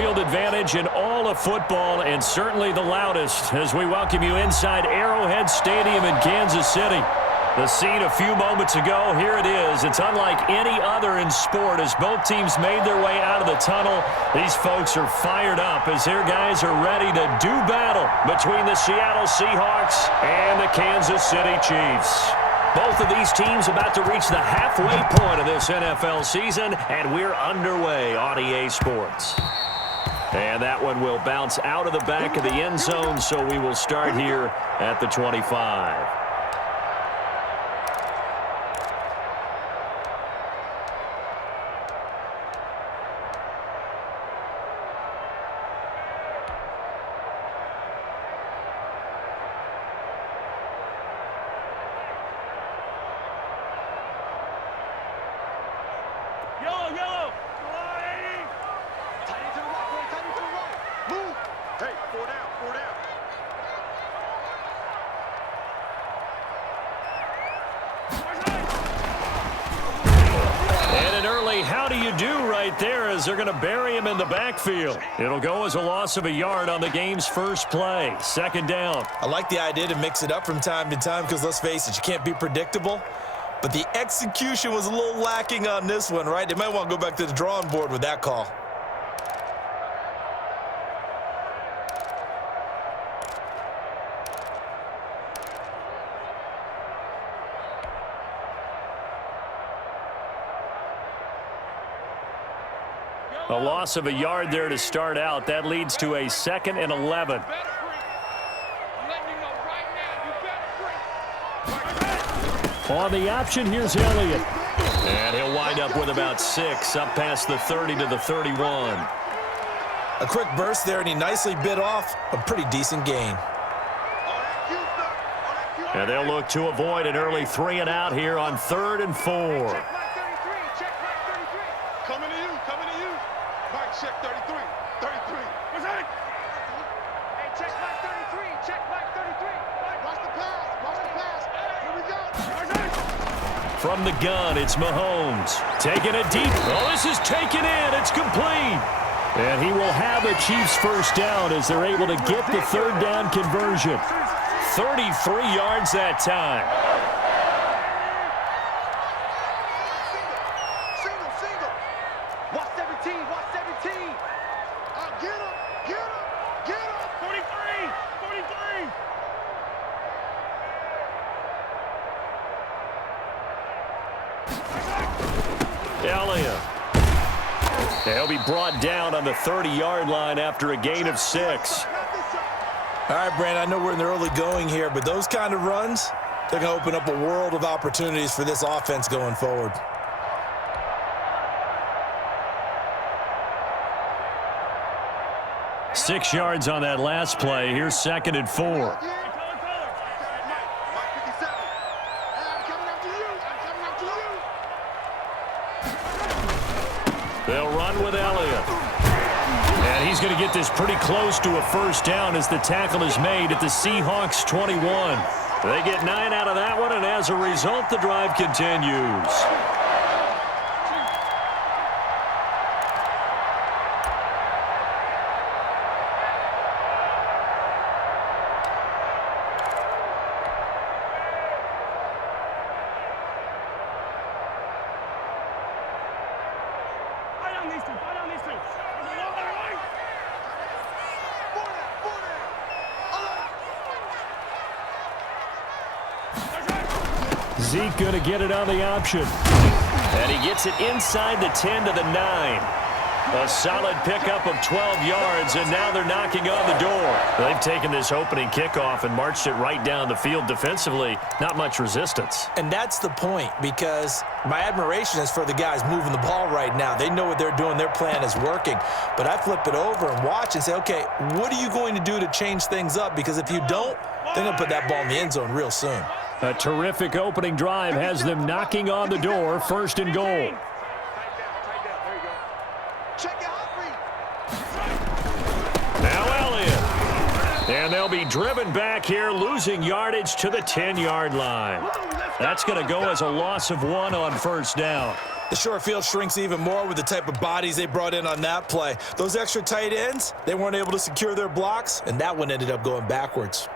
field advantage in all of football, and certainly the loudest, as we welcome you inside Arrowhead Stadium in Kansas City. The scene a few moments ago, here it is. It's unlike any other in sport as both teams made their way out of the tunnel. These folks are fired up as their guys are ready to do battle between the Seattle Seahawks and the Kansas City Chiefs. Both of these teams about to reach the halfway point of this NFL season, and we're underway on EA Sports. And that one will bounce out of the back of the end zone, so we will start here at the 25. How do you do right there as they're going to bury him in the backfield. It'll go as a loss of a yard on the game's first play. Second down. I like the idea to mix it up from time to time because, let's face it, you can't be predictable. But the execution was a little lacking on this one, right? They might want to go back to the drawing board with that call. A loss of a yard there to start out. That leads to a 2nd and 11. On the option, here's Elliott. And he'll wind up with about 6, up past the 30 to the 31. A quick burst there, and he nicely bit off a pretty decent gain. And they'll look to avoid an early 3 and out here on 3rd and 4. Check 33. 33. What's that? Hey, check back 33. Check back 33. Watch the pass. Watch the pass. Here we go. From the gun, it's Mahomes. Taking it deep. Oh, this is taken in. It's complete. And he will have a Chiefs first down as they're able to get the 3rd down conversion. 33 yards that time. They'll be brought down on the 30-yard line after a gain of 6. All right, Brandon, I know we're in the early going here, but those kind of runs, they're going to open up a world of opportunities for this offense going forward. Six yards on that last play. Here's 2nd and 4. They'll run with Elliott. And he's going to get this pretty close to a first down as the tackle is made at the Seahawks 21. They get 9 out of that one, and as a result, the drive continues. Zeke going to get it on the option. And he gets it inside the 10 to the 9. A solid pickup of 12 yards, and now they're knocking on the door. They've taken this opening kickoff and marched it right down the field defensively. Not much resistance. And that's the point, because my admiration is for the guys moving the ball right now. They know what they're doing. Their plan is working. But I flip it over and watch and say, okay, what are you going to do to change things up? Because if you don't, they're going to put that ball in the end zone real soon. A terrific opening drive has them knocking on the door, 1st and goal. Now Elliott. And they'll be driven back here, losing yardage to the 10-yard line. That's going to go as a loss of 1 on 1st down. The short field shrinks even more with the type of bodies they brought in on that play. Those extra tight ends, they weren't able to secure their blocks, and that one ended up going backwards.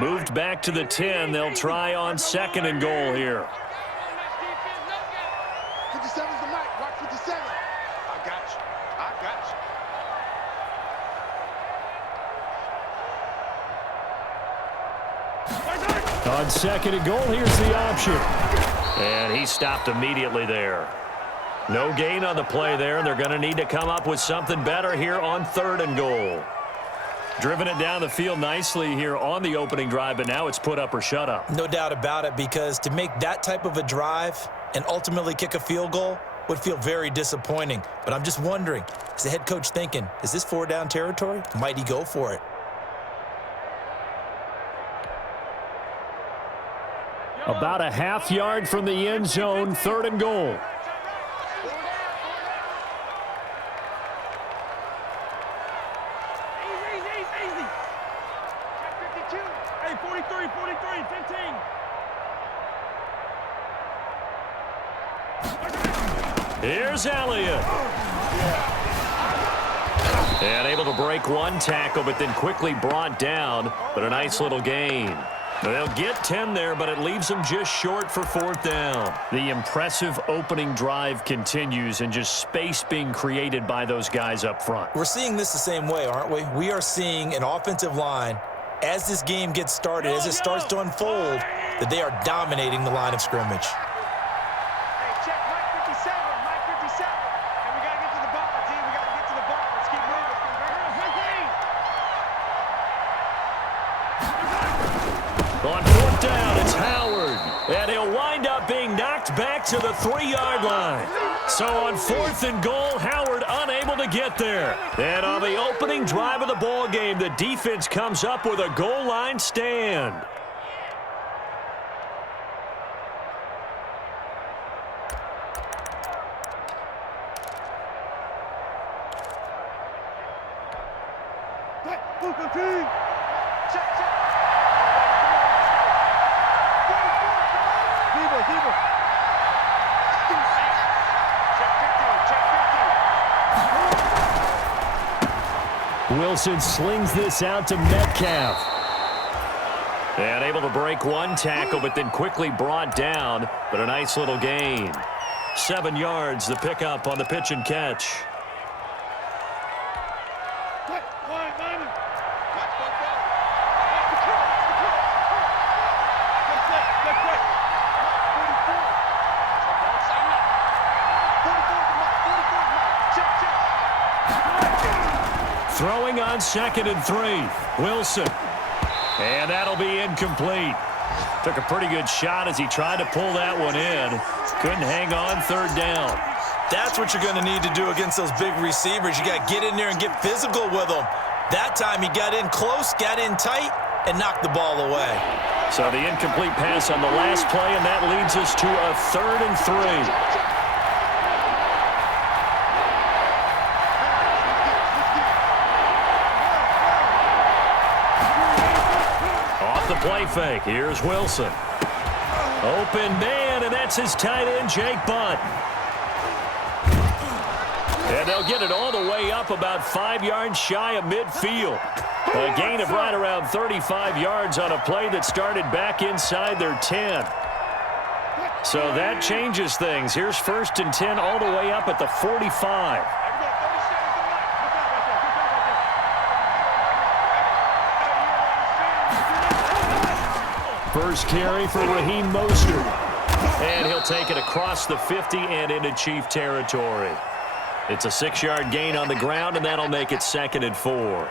Moved back to the 10. They'll try on 2nd and goal here. 57's the mic. Watch 57. I got you. I got you. On 2nd and goal, here's the option. And he stopped immediately there. No gain on the play there, and they're going to need to come up with something better here on 3rd and goal. Driven it down the field nicely here on the opening drive, but now it's put up or shut up. No doubt about it, because to make that type of a drive and ultimately kick a field goal would feel very disappointing. But I'm just wondering, is the head coach thinking, is this 4-down territory? Might he go for it? About a half yard from the end zone, 3rd and goal. Easy. Check 52. Hey, 43, 15. Here's Elliott. And able to break one tackle, but then quickly brought down. But a nice little gain. They'll get 10 there, but it leaves them just short for 4th down. The impressive opening drive continues, and just space being created by those guys up front. We're seeing this the same way, aren't we? We are seeing an offensive line, as this game gets started, as it starts to unfold, that they are dominating the line of scrimmage. Hey, check Mike 57. Mike 57. And we got to get to the ball, team. We got to get to the ball. Let's keep moving. On 4th down, it's Howard. And he'll wind up being knocked back to the 3-yard line. So on 4th and goal, Howard unable to get there. And on the opening drive of the ball game, the defense comes up with a goal line stand. Check. Wilson slings this out to Metcalf. And able to break one tackle, but then quickly brought down. But a nice little gain. 7 yards, the pickup on the pitch and catch. Throwing on 2nd and 3. Wilson. And that'll be incomplete. Took a pretty good shot as he tried to pull that one in. Couldn't hang on 3rd down. That's what you're going to need to do against those big receivers. You got to get in there and get physical with them. That time he got in close, got in tight, and knocked the ball away. So the incomplete pass on the last play, and that leads us to a 3rd and 3. Play fake. Here's Wilson. Open man, and that's his tight end, Jake Butt. And they'll get it all the way up about 5 yards shy of midfield. A gain of right around 35 yards on a play that started back inside their 10. So that changes things. Here's 1st and 10 all the way up at the 45. First carry for Raheem Mostert. And he'll take it across the 50 and into Chief territory. It's a 6-yard gain on the ground, and that'll make it 2nd and 4.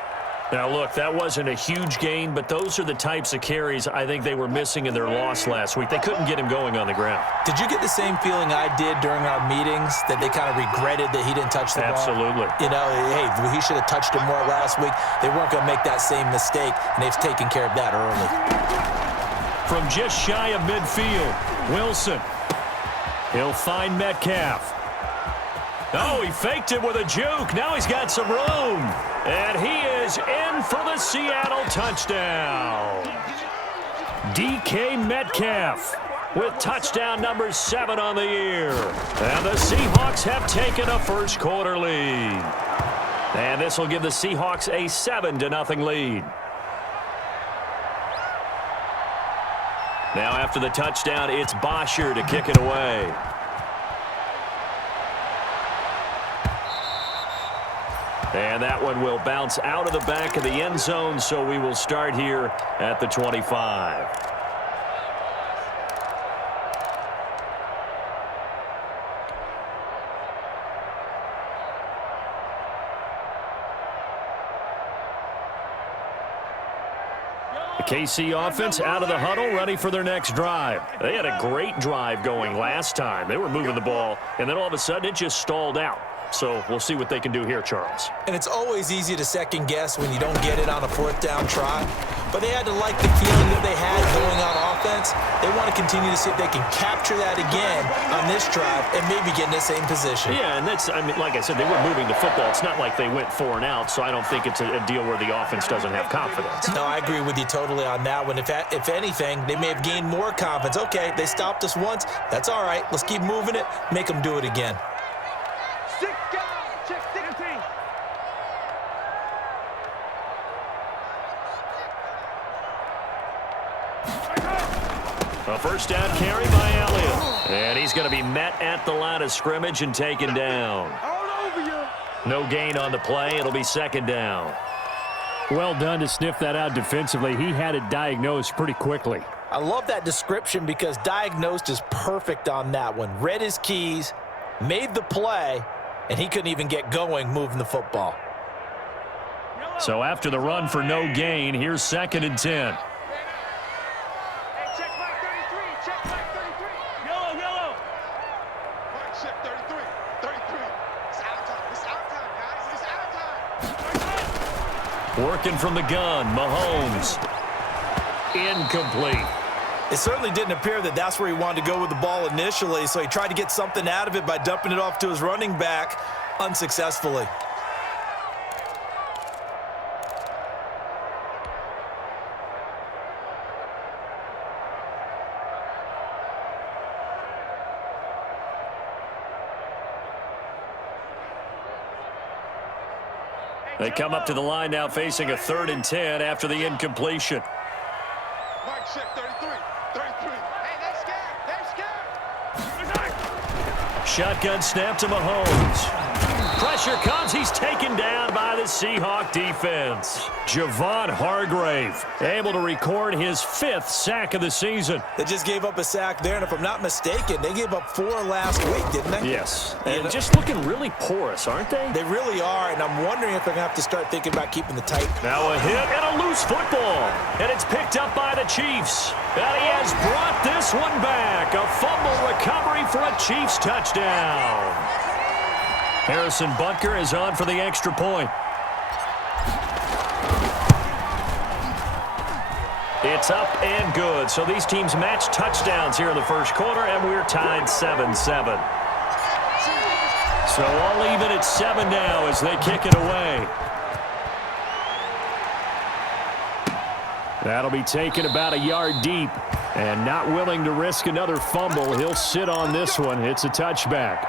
Now, look, that wasn't a huge gain, but those are the types of carries I think they were missing in their loss last week. They couldn't get him going on the ground. Did you get the same feeling I did during our meetings, that they kind of regretted that he didn't touch the ball? Absolutely. You know, hey, he should have touched it more last week. They weren't going to make that same mistake, and they've taken care of that early. From just shy of midfield, Wilson. He'll find Metcalf. Oh, he faked it with a juke. Now he's got some room. And he is in for the Seattle touchdown. DK Metcalf. with touchdown number 7 on the year. And the Seahawks have taken a first quarter lead. And this will give the Seahawks a 7-0 lead. Now after the touchdown, it's Bosher to kick it away. And that one will bounce out of the back of the end zone, so we will start here at the 25. The KC offense out of the huddle, ready for their next drive. They had a great drive going last time. They were moving the ball, and then all of a sudden it just stalled out. So we'll see what they can do here, Charles. And it's always easy to second guess when you don't get it on a 4th down try. But they had to like the feeling that they had going on offense. They want to continue to see if they can capture that again on this drive and maybe get in the same position. Yeah, and that's, I mean, like I said, they were moving the football. It's not like they went 4 and out, so I don't think it's a deal where the offense doesn't have confidence. No, I agree with you totally on that one. If anything, they may have gained more confidence. Okay, they stopped us once. That's all right. Let's keep moving it. Make them do it again. A first down carry by Elliott. And he's going to be met at the line of scrimmage and taken down. No gain on the play. It'll be 2nd down. Well done to sniff that out defensively. He had it diagnosed pretty quickly. I love that description because diagnosed is perfect on that one. Read his keys, made the play, and he couldn't even get going moving the football. So after the run for no gain, here's 2nd and 10. Working from the gun, Mahomes. Incomplete. It certainly didn't appear that that's where he wanted to go with the ball initially, so he tried to get something out of it by dumping it off to his running back unsuccessfully. They come up to the line now facing a 3rd and 10 after the incompletion. Mike, check 33. 33. Hey, they're scared. Shotgun snap to Mahomes. Pressure comes. He's taken down by the Seahawk defense. Javon Hargrave able to record his 5th sack of the season. They just gave up a sack there, and if I'm not mistaken, they gave up 4 last week, didn't they? Yes. And just looking really porous, aren't they? They really are, and I'm wondering if they're going to have to start thinking about keeping the tight. Now a hit and a loose football. And it's picked up by the Chiefs. And he has brought this one back. A fumble recovery for a Chiefs touchdown. Harrison Butker is on for the extra point. It's up and good. So these teams match touchdowns here in the first quarter, and we're tied 7-7. So all even at 7 now as they kick it away. That'll be taken about a yard deep. And not willing to risk another fumble, he'll sit on this one. It's a touchback.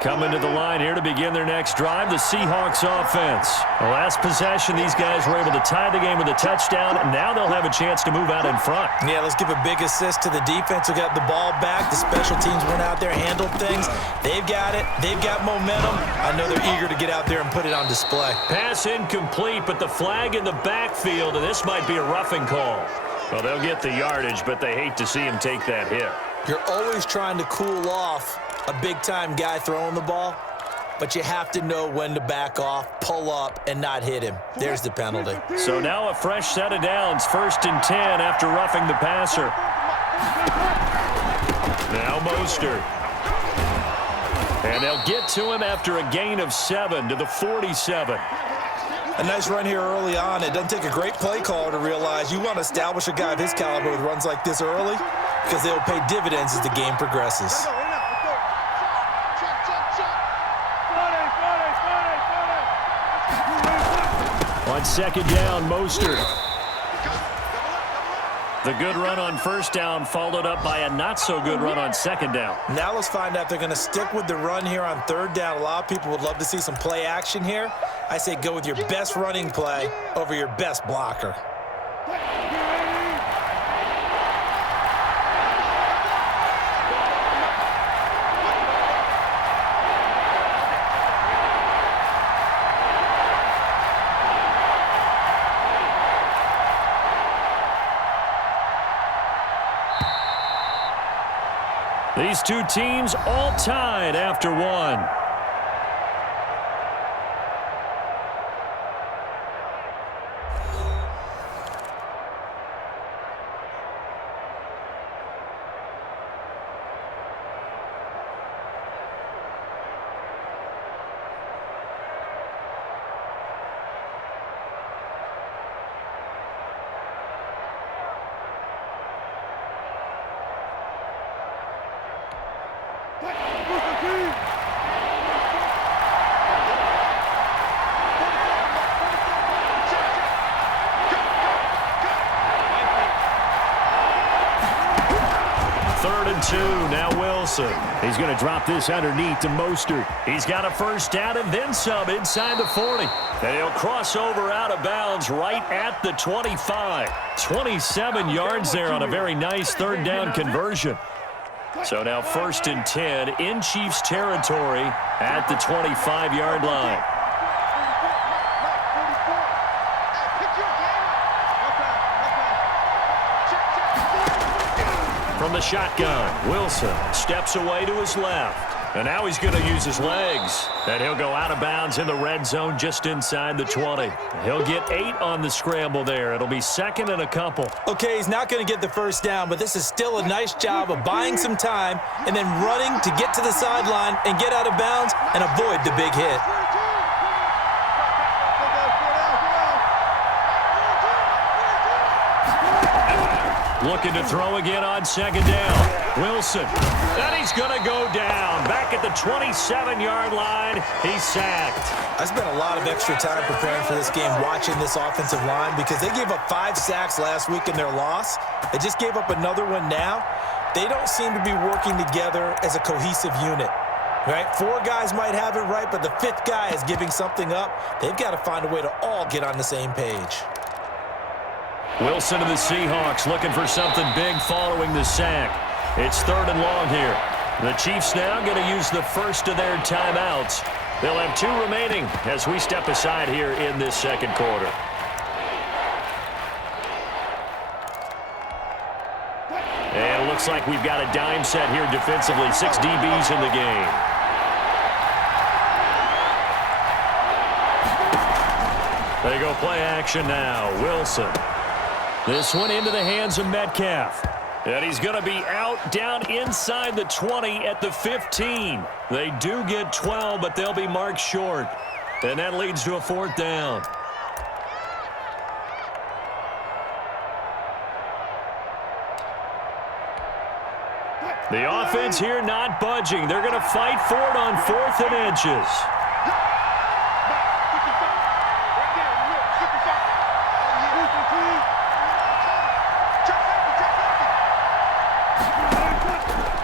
Coming to the line here to begin their next drive, the Seahawks offense. The last possession, these guys were able to tie the game with a touchdown, and now they'll have a chance to move out in front. Yeah, let's give a big assist to the defense who got the ball back. The special teams went out there, handled things. They've got it. They've got momentum. I know they're eager to get out there and put it on display. Pass incomplete, but the flag in the backfield, and this might be a roughing call. Well, they'll get the yardage, but they hate to see him take that hit. You're always trying to cool off a big-time guy throwing the ball, but you have to know when to back off, pull up, and not hit him. There's the penalty. So now a fresh set of downs, 1st and 10 after roughing the passer. Now Mostert. And they'll get to him after a gain of 7 to the 47. A nice run here early on. It doesn't take a great play caller to realize you want to establish a guy of his caliber with runs like this early because they'll pay dividends as the game progresses. On second down, Mostert. The good run on first down followed up by a not-so-good run on second down. Now let's find out if they're going to stick with the run here on third down. A lot of people would love to see some play action here. I say go with your best running play over your best blocker. These two teams all tied after one. Third and 2, now Wilson. He's going to drop this underneath to Mostert. He's got a first down and then some inside the 40. And he'll cross over out of bounds right at the 25. 27 yards there on a very nice third down conversion. So now first and 10 in Chiefs territory at the 25-yard line. From the shotgun, Wilson steps away to his left. And now he's going to use his legs. And he'll go out of bounds in the red zone just inside the 20. He'll get 8 on the scramble there. It'll be second and a couple. Okay, he's not going to get the first down, but this is still a nice job of buying some time and then running to get to the sideline and get out of bounds and avoid the big hit. Looking to throw again on second down. Wilson. And he's going to go down. Back at the 27-yard line. He's sacked. I spent a lot of extra time preparing for this game watching this offensive line because they gave up 5 sacks last week in their loss. They just gave up another one now. They don't seem to be working together as a cohesive unit. Right? 4 guys might have it right, but the 5th guy is giving something up. They've got to find a way to all get on the same page. Wilson to the Seahawks looking for something big following the sack. It's third and long here. The Chiefs now going to use the first of their timeouts. They'll have 2 remaining as we step aside here in this second quarter. And it looks like we've got a dime set here defensively. 6 DBs in the game. There you go, play action now. Wilson. This one into the hands of Metcalf. And he's going to be out down inside the 20 at the 15. They do get 12, but they'll be marked short. And that leads to a 4th down. The offense here not budging. They're going to fight for it on 4th and inches.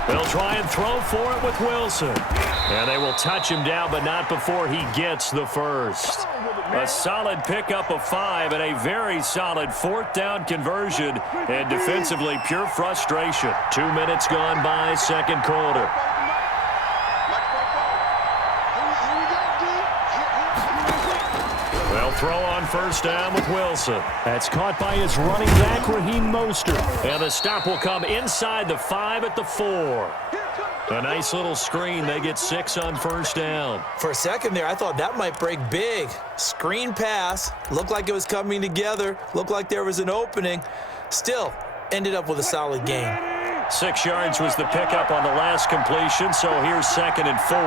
They'll try and throw for it with Wilson. And they will touch him down, but not before he gets the first. A solid pickup of 5 and a very solid 4th down conversion. And defensively, pure frustration. 2 minutes gone by, second quarter. They'll throw on first down with Wilson. That's caught by his running back, Raheem Mostert. And the stop will come inside the 5 at the 4. A nice little screen. They get 6 on first down. For a second there, I thought that might break big. Screen pass. Looked like it was coming together. Looked like there was an opening. Still, ended up with a solid gain. 6 yards was the pickup on the last completion, so here's second and 4.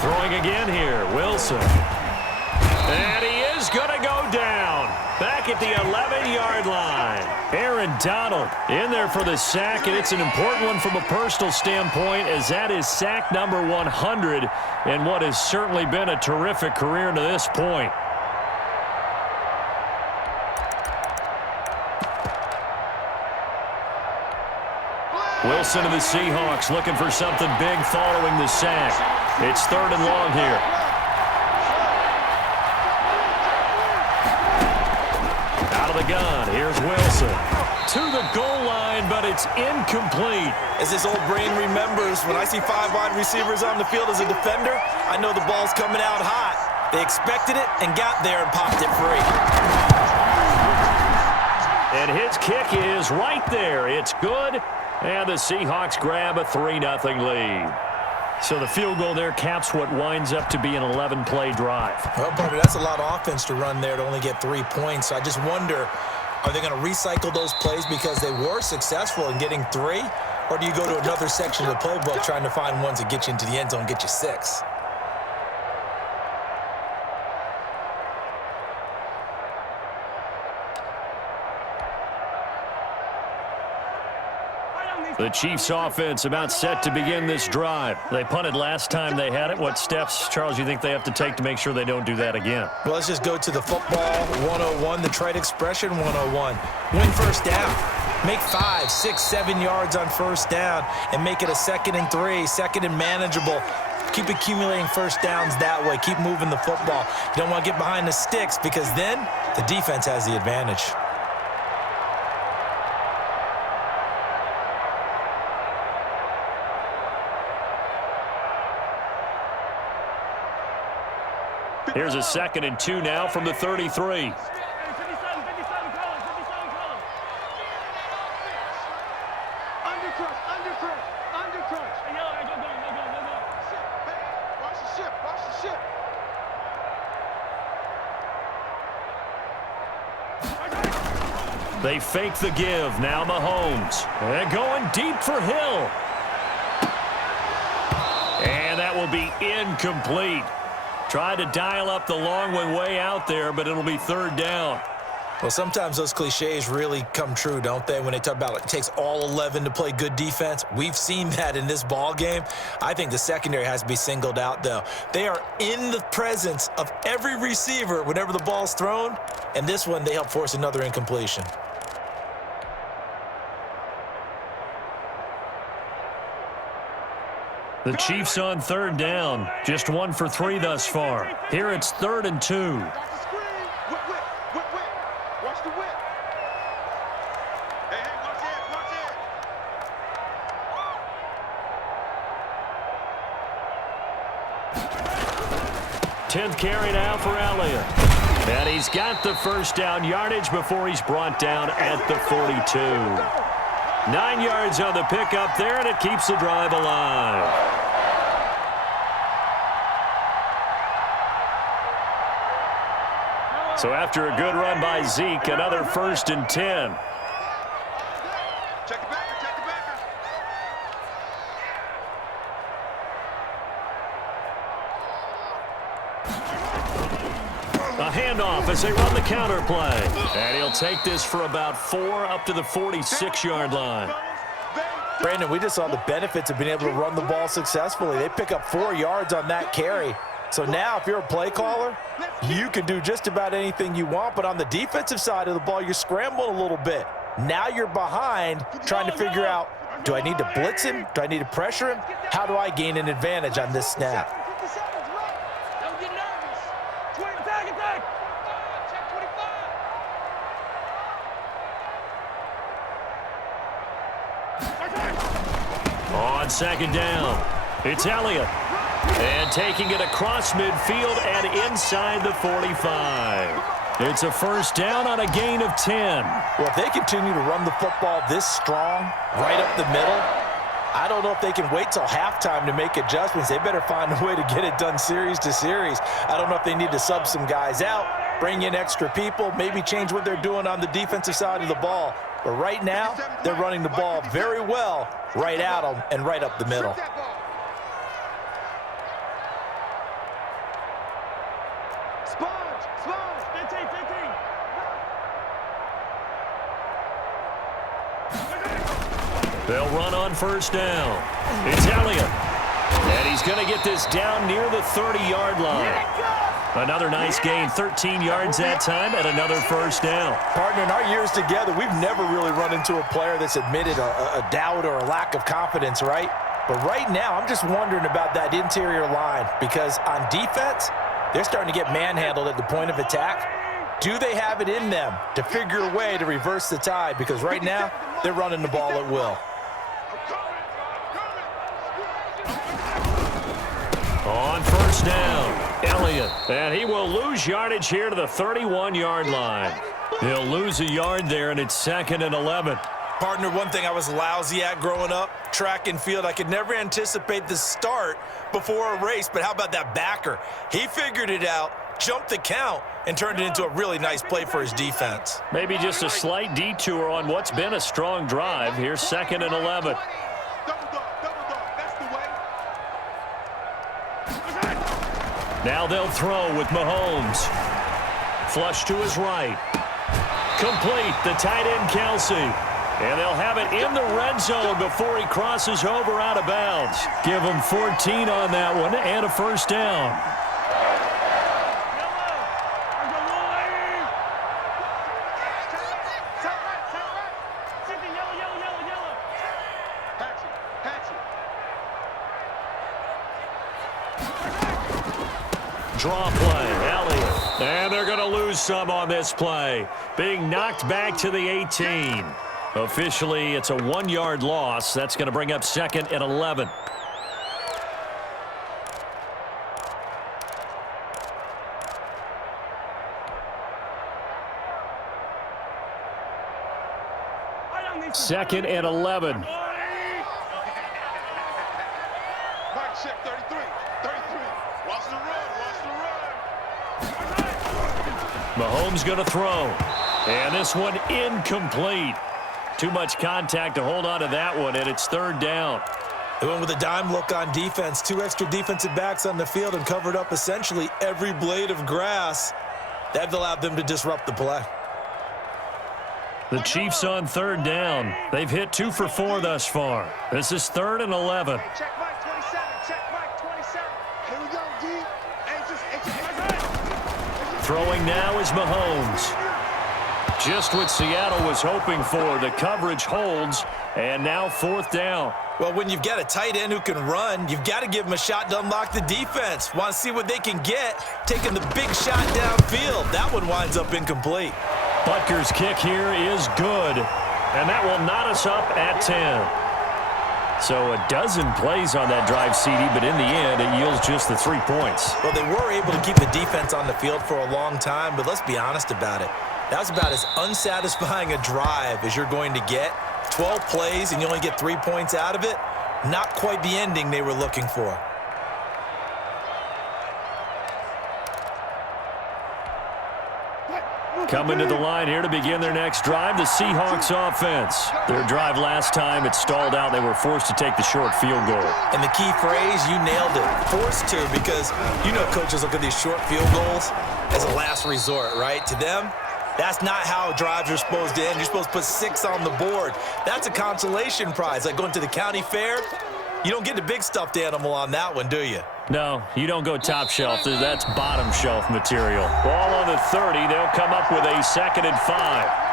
Throwing again here, Wilson. And he is going to go down. Back back at the 11-yard line. Aaron Donald in there for the sack, and it's an important one from a personal standpoint, as that is sack number 100 and what has certainly been a terrific career to this point. Wilson of the Seahawks looking for something big following the sack. It's 3rd and long here. Out of the gun, here's Wilson. To the goal line, but it's incomplete. As his old brain remembers, when I see 5 wide receivers on the field as a defender, I know the ball's coming out hot. They expected it and got there and popped it free. And his kick is right there. It's good. And the Seahawks grab a 3-0 lead. So the field goal there caps what winds up to be an 11-play drive. Well, partner, that's a lot of offense to run there to only get 3 points. So I just wonder, are they going to recycle those plays because they were successful in getting 3? Or do you go to another section of the playbook trying to find ones that get you into the end zone and get you 6? The Chiefs offense about set to begin this drive. They punted last time they had it. What steps, Charles, you think they have to take to make sure they don't do that again? Well, let's just go to the football 101, the trite expression 101. Win first down. Make 5, 6, 7 yards on first down and make it a 2nd and 3, 2nd and manageable. Keep accumulating first downs that way. Keep moving the football. You don't want to get behind the sticks because then the defense has the advantage. Here's a 2nd and 2 now from the 33. They fake the give. Now Mahomes. They're going deep for Hill. And that will be incomplete. Tried to dial up the long one way out there, but it'll be 3rd down. Well, sometimes those cliches really come true, don't they? When they talk about it takes all 11 to play good defense. We've seen that in this ball game. I think the secondary has to be singled out, though. They are in the presence of every receiver whenever the ball's thrown, and this one they help force another incompletion. The Chiefs on 3rd down. Just 1 for 3 thus far. Here it's 3rd and 2. Watch the whip. Hey, watch it. 10th carry now for Elliott. And he's got the first down yardage before he's brought down at the 42. 9 yards on the pickup there, and it keeps the drive alive. So after a good run by Zeke, another 1st and 10. Check it back. A handoff as they run the counter play. And he'll take this for about 4 up to the 46-yard line. Brandon, we just saw the benefits of being able to run the ball successfully. They pick up 4 yards on that carry. So now if you're a play caller, you can do just about anything you want. But on the defensive side of the ball, you're scrambling a little bit. Now you're behind trying to figure out, do I need to blitz him? Do I need to pressure him? How do I gain an advantage on this snap? On 2nd down, it's Elliott. And taking it across midfield and inside the 45. It's a first down on a gain of 10. Well, if they continue to run the football this strong, right up the middle, I don't know if they can wait till halftime to make adjustments. They better find a way to get it done series to series. I don't know if they need to sub some guys out, bring in extra people, maybe change what they're doing on the defensive side of the ball. But right now, they're running the ball very well right at them and right up the middle. They'll run on first down. It's Elliott. And he's going to get this down near the 30-yard line. Another nice gain, 13 yards that time, and another first down. Partner, in our years together, we've never really run into a player that's admitted a doubt or a lack of confidence, right? But right now, I'm just wondering about that interior line because on defense, they're starting to get manhandled at the point of attack. Do they have it in them to figure a way to reverse the tide? Because right now, they're running the ball at will. On first down, Elliott. And he will lose yardage here to the 31-yard line. He'll lose a yard there, and it's 2nd and 11. Partner, one thing I was lousy at growing up, track and field, I could never anticipate the start before a race, but how about that backer? He figured it out, jumped the count, and turned it into a really nice play for his defense. Maybe just a slight detour on what's been a strong drive. Here's 2nd and 11. Now they'll throw with Mahomes. Flush to his right. Complete, the tight end Kelsey. And they'll have it in the red zone before he crosses over out of bounds. Give him 14 on that one and a first down. Draw play, Elliott. And they're going to lose some on this play. Being knocked back to the 18. Officially, it's a 1-yard loss. That's going to bring up 2nd and 11. Second and 11. Mike, check 33. 33. Watch the run. Watch the run. Mahomes going to throw. And this one incomplete. Too much contact to hold on to that one, and it's 3rd down. They went with a dime look on defense. 2 extra defensive backs on the field and covered up essentially every blade of grass. That allowed them to disrupt the play. The Chiefs on 3rd down. They've hit 2 for 4 thus far. This is 3rd and 11. Check Mike 27. Check Mike 27. Here we go, D. Throwing now is Mahomes. Just what Seattle was hoping for. The coverage holds, and now 4th down. Well, when you've got a tight end who can run, you've got to give him a shot to unlock the defense. Want to see what they can get, taking the big shot downfield. That one winds up incomplete. Butker's kick here is good, and that will knot us up at 10. So a dozen plays on that drive, CD, but in the end, it yields just the 3 points. Well, they were able to keep the defense on the field for a long time, but let's be honest about it. That was about as unsatisfying a drive as you're going to get. 12 plays and you only get 3 points out of it. Not quite the ending they were looking for. Coming to the line here to begin their next drive, the Seahawks offense. Their drive last time, it stalled out. They were forced to take the short field goal. And the key phrase, you nailed it. Forced to, because you know coaches look at these short field goals as a last resort, right? To them, that's not how drives are supposed to end. You're supposed to put 6 on the board. That's a consolation prize. Like going to the county fair, you don't get the big stuffed animal on that one, do you? No, you don't go top shelf. That's bottom shelf material. Ball on the 30. They'll come up with a 2nd and 5.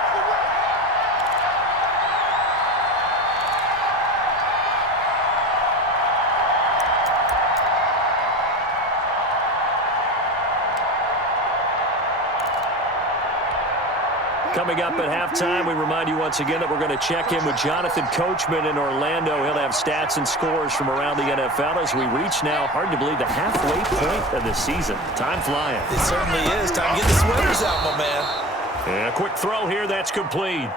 Coming up at halftime, we remind you once again that we're going to check in with Jonathan Coachman in Orlando. He'll have stats and scores from around the NFL as we reach now, hard to believe, the halfway point of the season. Time flying. It certainly is. Time to get the sweaters out, my man. And a quick throw here, that's complete.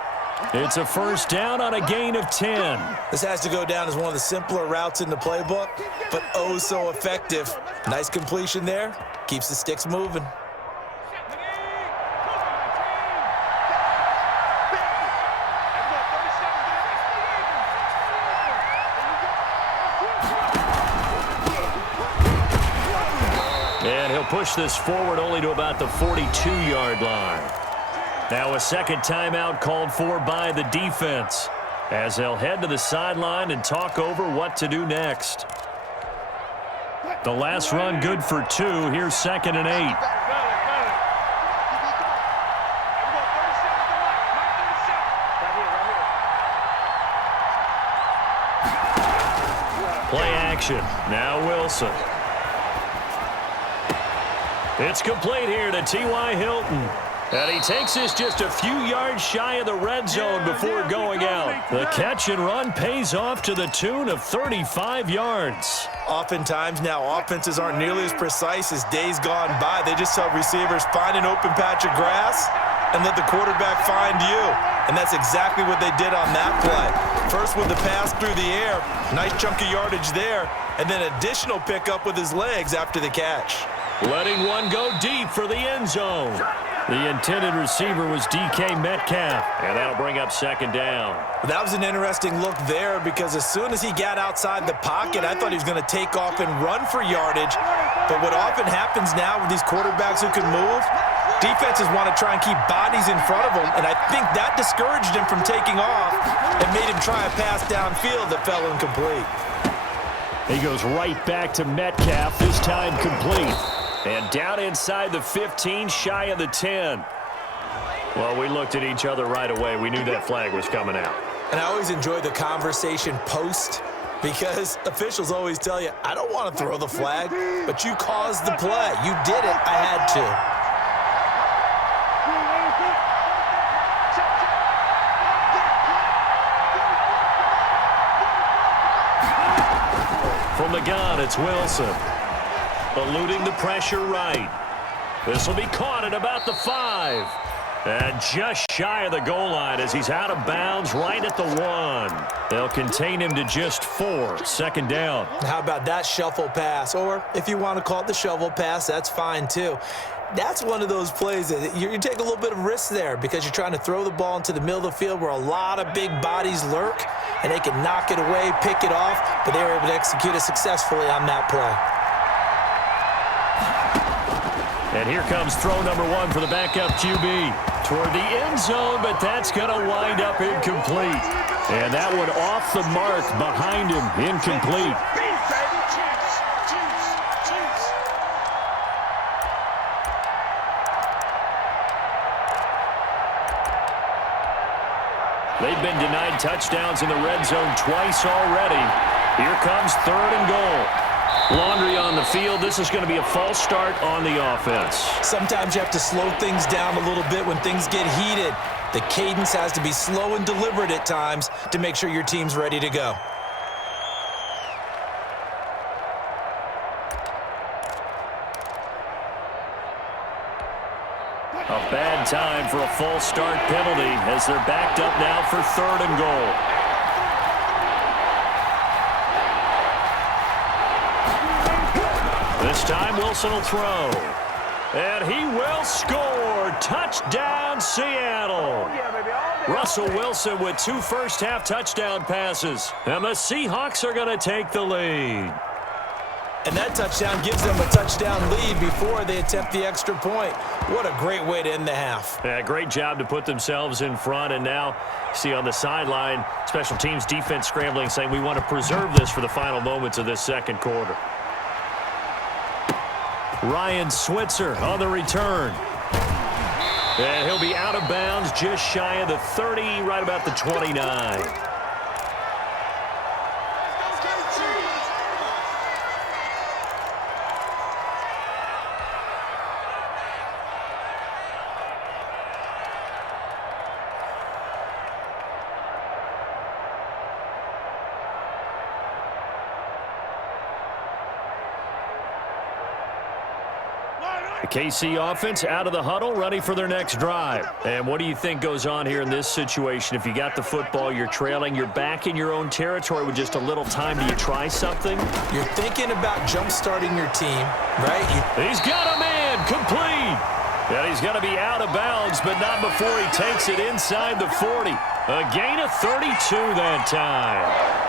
It's a first down on a gain of 10. This has to go down as one of the simpler routes in the playbook, but oh so effective. Nice completion there. Keeps the sticks moving. And he'll push this forward only to about the 42-yard line. Now a second timeout called for by the defense. as they'll head to the sideline and talk over what to do next. The last run good for 2. Here's 2nd and 8. Play action. Now Wilson. It's complete here to T.Y. Hilton. And he takes this just a few yards shy of the red zone before going out. The catch and run pays off to the tune of 35 yards. Oftentimes now, offenses aren't nearly as precise as days gone by. They just tell receivers, find an open patch of grass and let the quarterback find you. And that's exactly what they did on that play. First with the pass through the air, nice chunk of yardage there, and then additional pickup with his legs after the catch. Letting one go deep for the end zone. The intended receiver was DK Metcalf, and that'll bring up 2nd down. That was an interesting look there because as soon as he got outside the pocket, I thought he was going to take off and run for yardage. But what often happens now with these quarterbacks who can move, defenses want to try and keep bodies in front of them, and I think that discouraged him from taking off and made him try a pass downfield that fell incomplete. He goes right back to Metcalf, this time complete. And down inside the 15, shy of the 10. Well, we looked at each other right away. We knew that flag was coming out. And I always enjoy the conversation post because officials always tell you, I don't want to throw the flag, but you caused the play. You did it. I had to. From the gun, it's Wilson. Eluding the pressure right. This will be caught at about the 5. And just shy of the goal line as he's out of bounds right at the 1. They'll contain him to just 4. 2nd down. How about that shuffle pass? Or if you want to call it the shovel pass, that's fine too. That's one of those plays that you take a little bit of risk there because you're trying to throw the ball into the middle of the field where a lot of big bodies lurk, and they can knock it away, pick it off, but they were able to execute it successfully on that play. And here comes throw number 1 for the backup QB. Toward the end zone, but that's going to wind up incomplete. And that one off the mark behind him, incomplete. They've been denied touchdowns in the red zone twice already. Here comes 3rd and goal. Laundry on the field. This is going to be a false start on the offense. Sometimes you have to slow things down a little bit when things get heated. The cadence has to be slow and deliberate at times to make sure your team's ready to go. A bad time for a false start penalty as they're backed up now for 3rd and goal. This time Wilson will throw. And he will score. Touchdown, Seattle. Russell Wilson with 2 first-half touchdown passes. And the Seahawks are going to take the lead. And that touchdown gives them a touchdown lead before they attempt the extra point. What a great way to end the half. Yeah, great job to put themselves in front. And now, see on the sideline, special teams defense scrambling, saying we want to preserve this for the final moments of this 2nd quarter. Ryan Switzer on the return. And he'll be out of bounds just shy of the 30, right about the 29. The KC offense out of the huddle, ready for their next drive. And what do you think goes on here in this situation? If you got the football, you're trailing, you're back in your own territory with just a little time. Do you try something? You're thinking about jump-starting your team, right? He's got a man, complete. And he's going to be out of bounds, but not before he takes it inside the 40. A gain of 32 that time.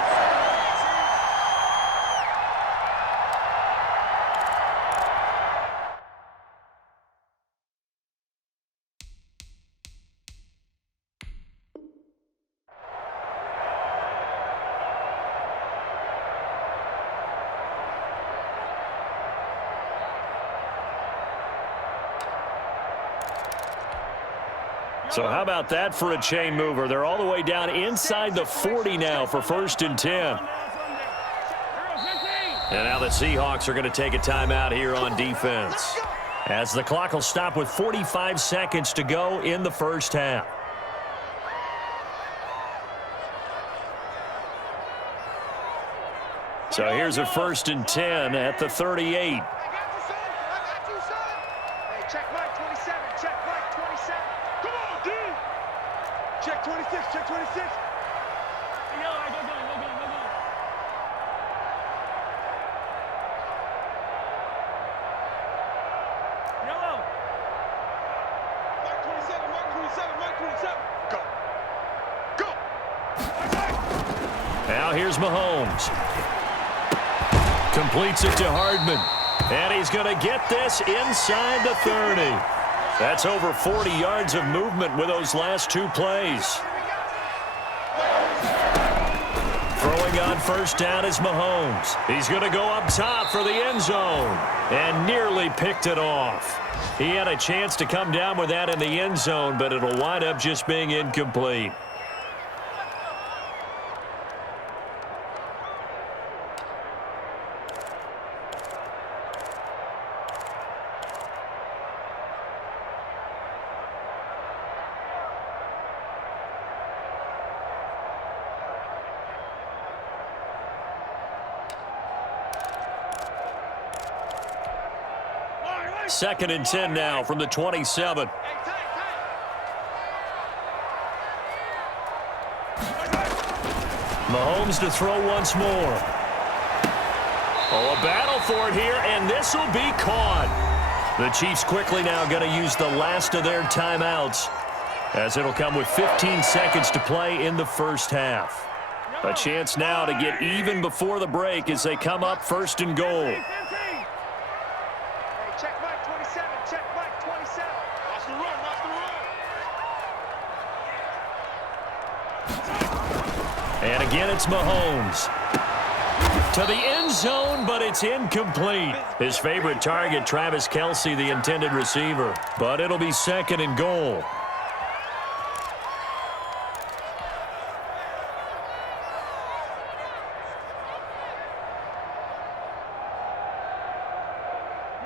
So how about that for a chain mover? They're all the way down inside the 40 now for 1st and 10. And now the Seahawks are going to take a timeout here on defense, as the clock will stop with 45 seconds to go in the first half. So here's a 1st and 10 at the 38. Check Mike 27. Check Mike 27. Come on, D. Check 26. Check 26. Yo, go. Yellow. Mike 27. Mike 27. Mike 27. Go. Now here's Mahomes. Completes it to Hardman. And he's going to get this inside the 30. That's over 40 yards of movement with those last 2 plays. Throwing on 1st down is Mahomes. He's going to go up top for the end zone. And nearly picked it off. He had a chance to come down with that in the end zone, but it'll wind up just being incomplete. Second and 10 now from the 27. Mahomes to throw once more. Oh, a battle for it here, and this will be caught. The Chiefs quickly now going to use the last of their timeouts, as it'll come with 15 seconds to play in the first half. A chance now to get even before the break as they come up 1st and goal. And again, it's Mahomes. To the end zone, but it's incomplete. His favorite target, Travis Kelce, the intended receiver. But it'll be 2nd and goal.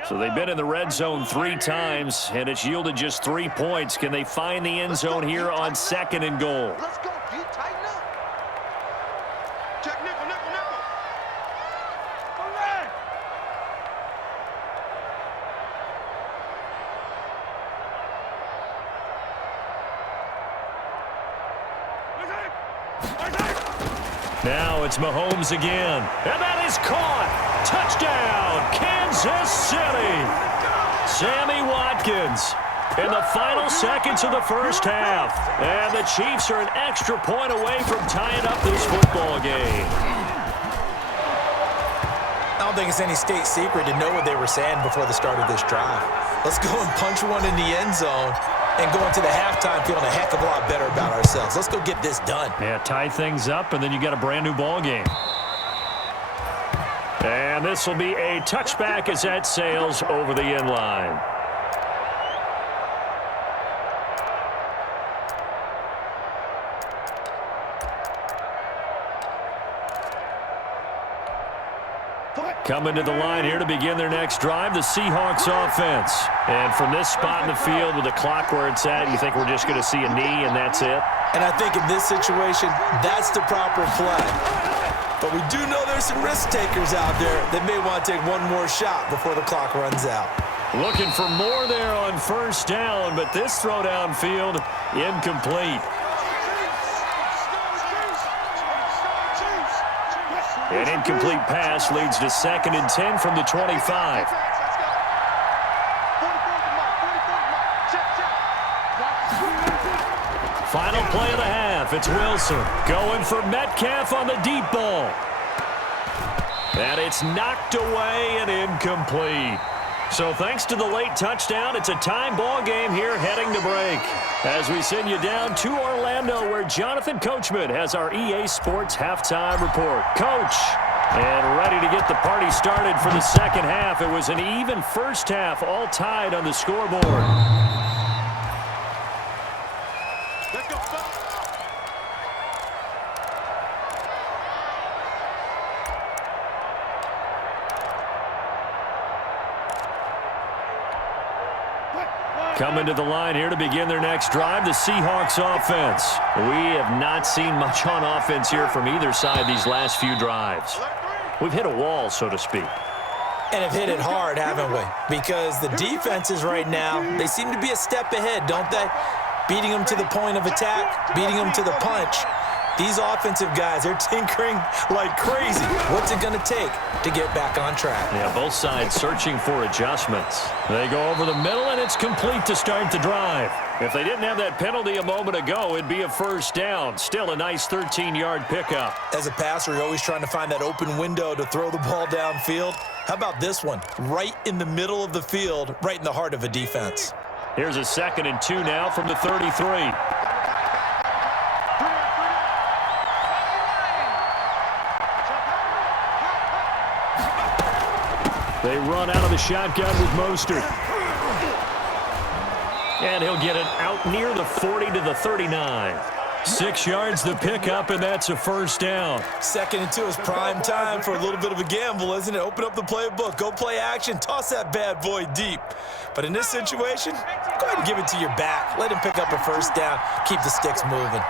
So they've been in the red zone 3 times, and it's yielded just 3 points. Can they find the end zone here on 2nd and goal? Let's go, D. Tighten up. Check nickel. Hooray! Now it's Mahomes again. And that is caught. Touchdown, Kansas City. Sammy Watkins in the final seconds of the first half. And the Chiefs are an extra point away from tying up this football game. I don't think it's any state secret to know what they were saying before the start of this drive. Let's go and punch one in the end zone and go into the halftime feeling a heck of a lot better about ourselves. Let's go get this done. Yeah, tie things up, and then you got a brand-new ball game. And this will be a touchback as that sails over the end line. Coming to the line here to begin their next drive, the Seahawks offense. And from this spot in the field with the clock where it's at, you think we're just going to see a knee and that's it? And I think in this situation, that's the proper play. But we do know there's some risk takers out there that may want to take one more shot before the clock runs out. Looking for more there on 1st down, but this throw downfield incomplete. An incomplete pass leads to 2nd and 10 from the 25. Final play of the half. It's Wilson going for Metcalf on the deep ball. And it's knocked away and incomplete. So thanks to the late touchdown, it's a time ball game here heading to break. As we send you down to Orlando, where Jonathan Coachman has our EA Sports halftime report. Coach, and ready to get the party started for the second half. It was an even first half, all tied on the scoreboard. Let's go. Coming to the line here to begin their next drive, the Seahawks offense. We have not seen much on offense here from either side these last few drives. We've hit a wall, so to speak. And have hit it hard, haven't we? Because the defenses right now, they seem to be a step ahead, don't they? Beating them to the point of attack, beating them to the punch. These offensive guys, they're tinkering like crazy. What's it going to take to get back on track? Yeah, both sides searching for adjustments. They go over the middle, and it's complete to start the drive. If they didn't have that penalty a moment ago, it'd be a first down. Still a nice 13-yard pickup. As a passer, you're always trying to find that open window to throw the ball downfield. How about this one? Right in the middle of the field, right in the heart of a defense. Here's a 2nd and 2 now from the 33. They run out of the shotgun with Mostert. And he'll get it out near the 40 to the 39. 6 yards the pickup, and that's a first down. 2nd and 2 is prime time for a little bit of a gamble, isn't it? Open up the playbook, go play action, toss that bad boy deep. But in this situation, go ahead and give it to your back. Let him pick up a first down. Keep the sticks moving.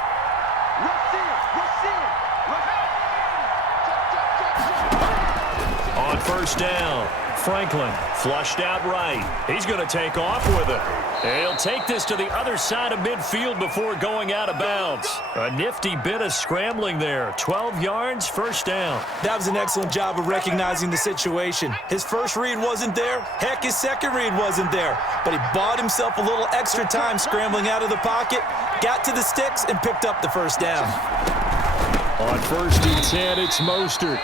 On first down, Franklin flushed out right. He's going to take off with it. And he'll take this to the other side of midfield before going out of bounds. A nifty bit of scrambling there. 12 yards, first down. That was an excellent job of recognizing the situation. His first read wasn't there. Heck, his second read wasn't there. But he bought himself a little extra time scrambling out of the pocket, got to the sticks, and picked up the first down. On 1st and 10, it's Mostert.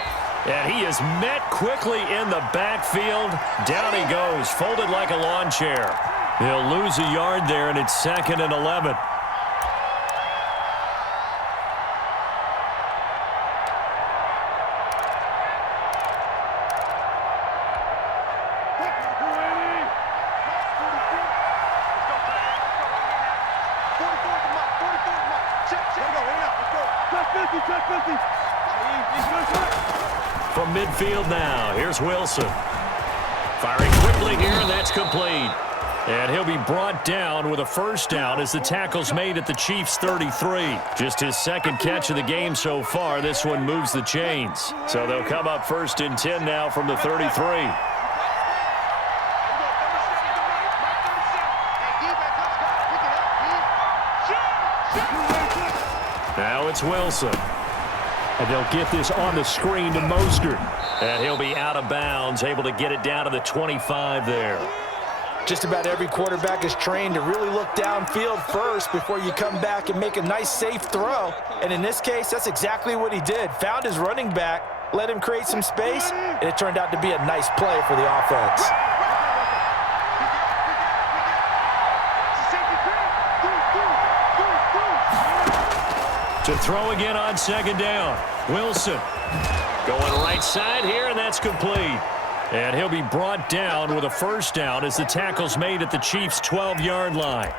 And he is met quickly in the backfield. Down he goes, folded like a lawn chair. He'll lose a yard there, and it's 2nd and 11. From midfield now, here's Wilson. Firing quickly here, and that's complete. And he'll be brought down with a first down as the tackle's made at the Chiefs' 33. Just his 2nd catch of the game so far. This one moves the chains. So they'll come up 1st and 10 now from the 33. Now it's Wilson. And they'll get this on the screen to Mostert. And he'll be out of bounds, able to get it down to the 25 there. Just about every quarterback is trained to really look downfield first before you come back and make a nice, safe throw. And in this case, that's exactly what he did. Found his running back, let him create some space, and it turned out to be a nice play for the offense. To throw again on 2nd down. Wilson going right side here, and that's complete. And he'll be brought down with a first down as the tackle's made at the Chiefs' 12-yard line.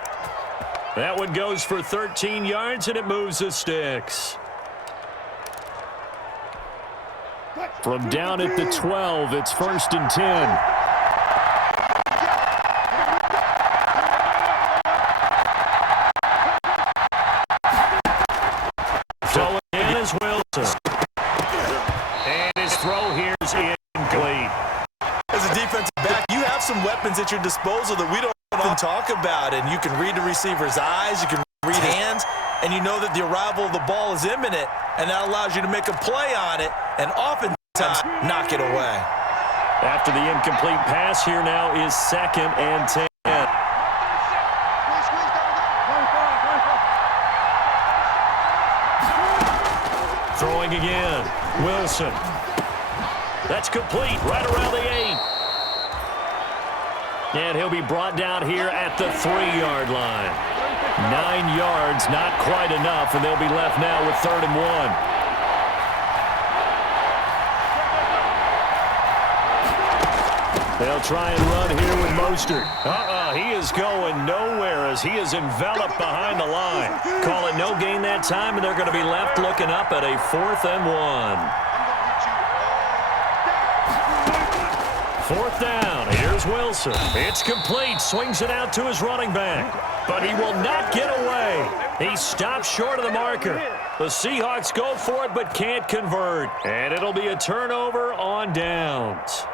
That one goes for 13 yards, and it moves the sticks. From down at the 12, it's 1st and 10. Throwing in is Wilson. And his throw here is incomplete. As a defensive back, you have some weapons at your disposal that we don't often talk about. And you can read the receiver's eyes, you can read hands, and you know that the arrival of the ball is imminent, and that allows you to make a play on it and oftentimes knock it away. After the incomplete pass, here now is 2nd and 10. Throwing again. Wilson. That's complete right around the 8. And he'll be brought down here at the 3-yard line. 9 yards, not quite enough, and they'll be left now with 3rd and 1. They'll try and run here with Mostert. He is going nowhere as he is enveloped behind the line. Call it no gain that time, and they're going to be left looking up at a 4th and 1. 4th down. Here's Wilson. It's complete. Swings it out to his running back. But he will not get away. He stops short of the marker. The Seahawks go for it but can't convert. And it'll be a turnover on downs.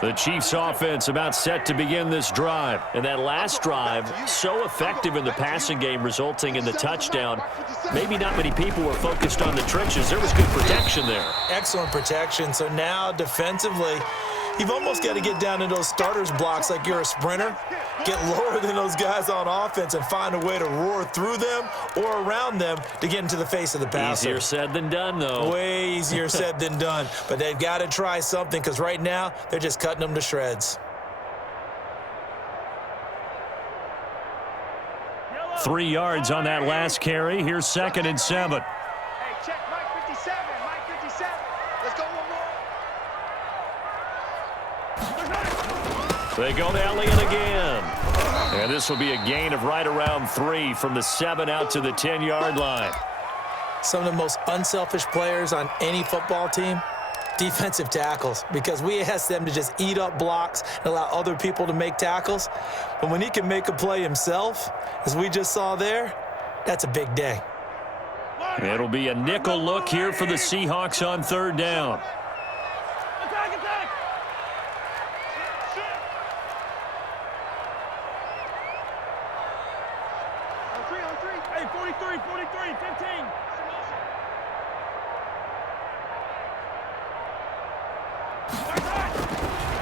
The Chiefs offense about set to begin this drive. And that last drive, so effective in the passing game, resulting in the touchdown. Maybe not many people were focused on the trenches. There was good protection there. Excellent protection. So now defensively, you've almost got to get down in those starters blocks like you're a sprinter. Get lower than those guys on offense and find a way to roar through them or around them to get into the face of the passer. Easier said than done, though. Way easier said than done. But they've got to try something because right now they're just cutting them to shreds. 3 yards on that last carry. Here's 2nd and 7. Hey, check Mike 57. Mike 57. Let's go one more. They go to Elliott again. And this will be a gain of right around 3 from the 7 out to the 10-yard line. Some of the most unselfish players on any football team, defensive tackles, because we ask them to just eat up blocks and allow other people to make tackles. But when he can make a play himself, as we just saw there, that's a big day. It'll be a nickel look here for the Seahawks on 3rd down. Attack, attack. On three. Hey, 43, 15.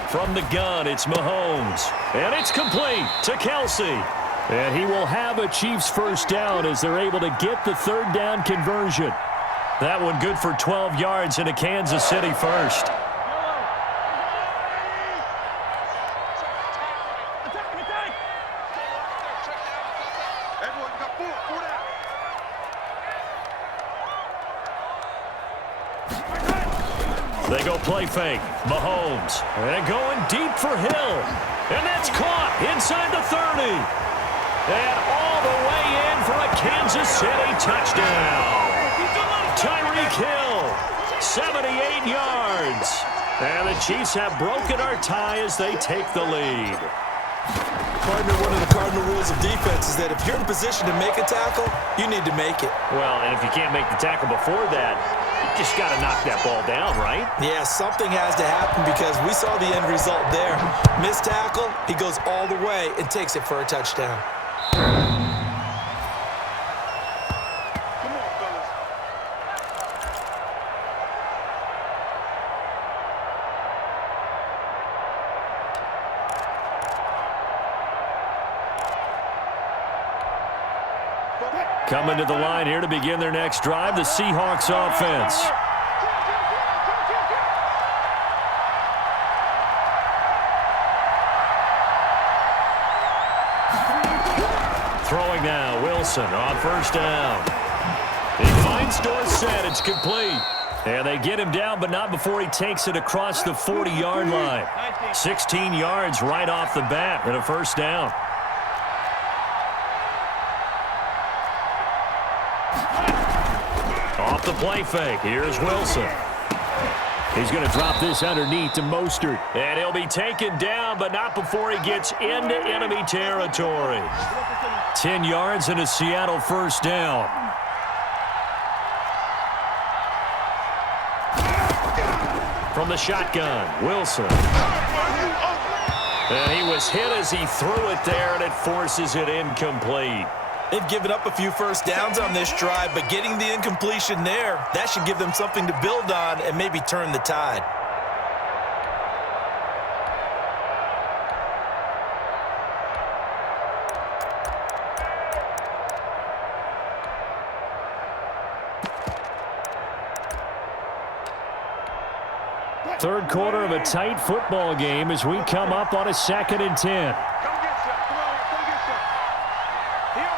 From the gun, it's Mahomes. And it's complete to Kelsey. And he will have a Chiefs 1st down as they're able to get the 3rd down conversion. That one good for 12 yards into Kansas City 1st. They go play fake. Mahomes. And going deep for Hill. And that's caught inside the 30. And all the way in for a Kansas City touchdown. Tyreek Hill, 78 yards. And the Chiefs have broken our tie as they take the lead. Partner, one of the cardinal rules of defense is that if you're in position to make a tackle, you need to make it. Well, and if you can't make the tackle before that, you just got to knock that ball down, right? Yeah, something has to happen because we saw the end result there. Missed tackle, he goes all the way and takes it for a touchdown. Come on, fellas. Coming to the line here to begin their next drive, the Seahawks offense. Throwing now, Wilson on 1st down. He finds Dorsett, it's complete. And they get him down, but not before he takes it across the 40-yard line. 16 yards right off the bat and a 1st down. Off the play fake, here's Wilson. He's going to drop this underneath to Mostert. And he'll be taken down, but not before he gets into enemy territory. 10 yards and a Seattle 1st down. From the shotgun, Wilson. And he was hit as he threw it there, and it forces it incomplete. They've given up a few 1st downs on this drive, but getting the incompletion there, that should give them something to build on and maybe turn the tide. Third quarter of a tight football game as we come up on a 2nd and 10. Come get some. Come on, come get some. Here,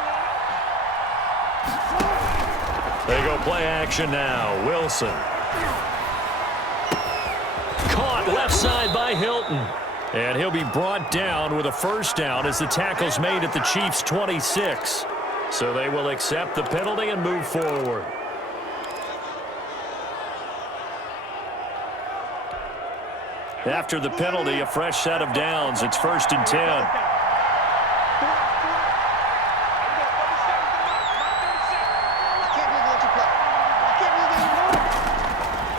They go play action now. Wilson. Caught left side by Hilton. And he'll be brought down with a first down as the tackle's made at the Chiefs' 26. So they will accept the penalty and move forward. After the penalty, a fresh set of downs. It's 1st and 10.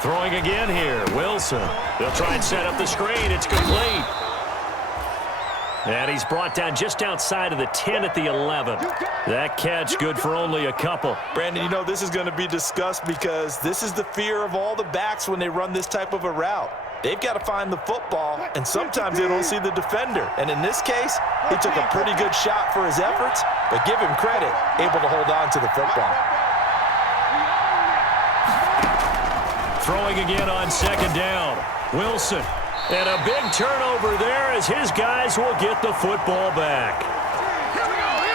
Throwing again here, Wilson. They'll try and set up the screen. It's complete. And he's brought down just outside of the 10 at the 11. That catch good for only a couple. Brandon, you know this is going to be discussed because this is the fear of all the backs when they run this type of a route. They've got to find the football, and sometimes they don't see the defender. And in this case, he took a pretty good shot for his efforts, but give him credit, able to hold on to the football. Throwing again on 2nd down. Wilson. And a big turnover there as his guys will get the football back.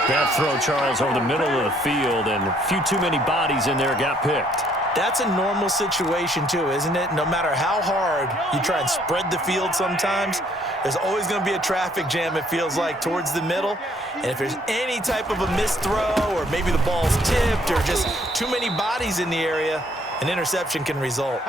That throw, Charles, over the middle of the field, and a few too many bodies in there got picked. That's a normal situation, too, isn't it? No matter how hard you try and spread the field sometimes, there's always going to be a traffic jam, it feels like, towards the middle. And if there's any type of a missed throw or maybe the ball's tipped or just too many bodies in the area, an interception can result.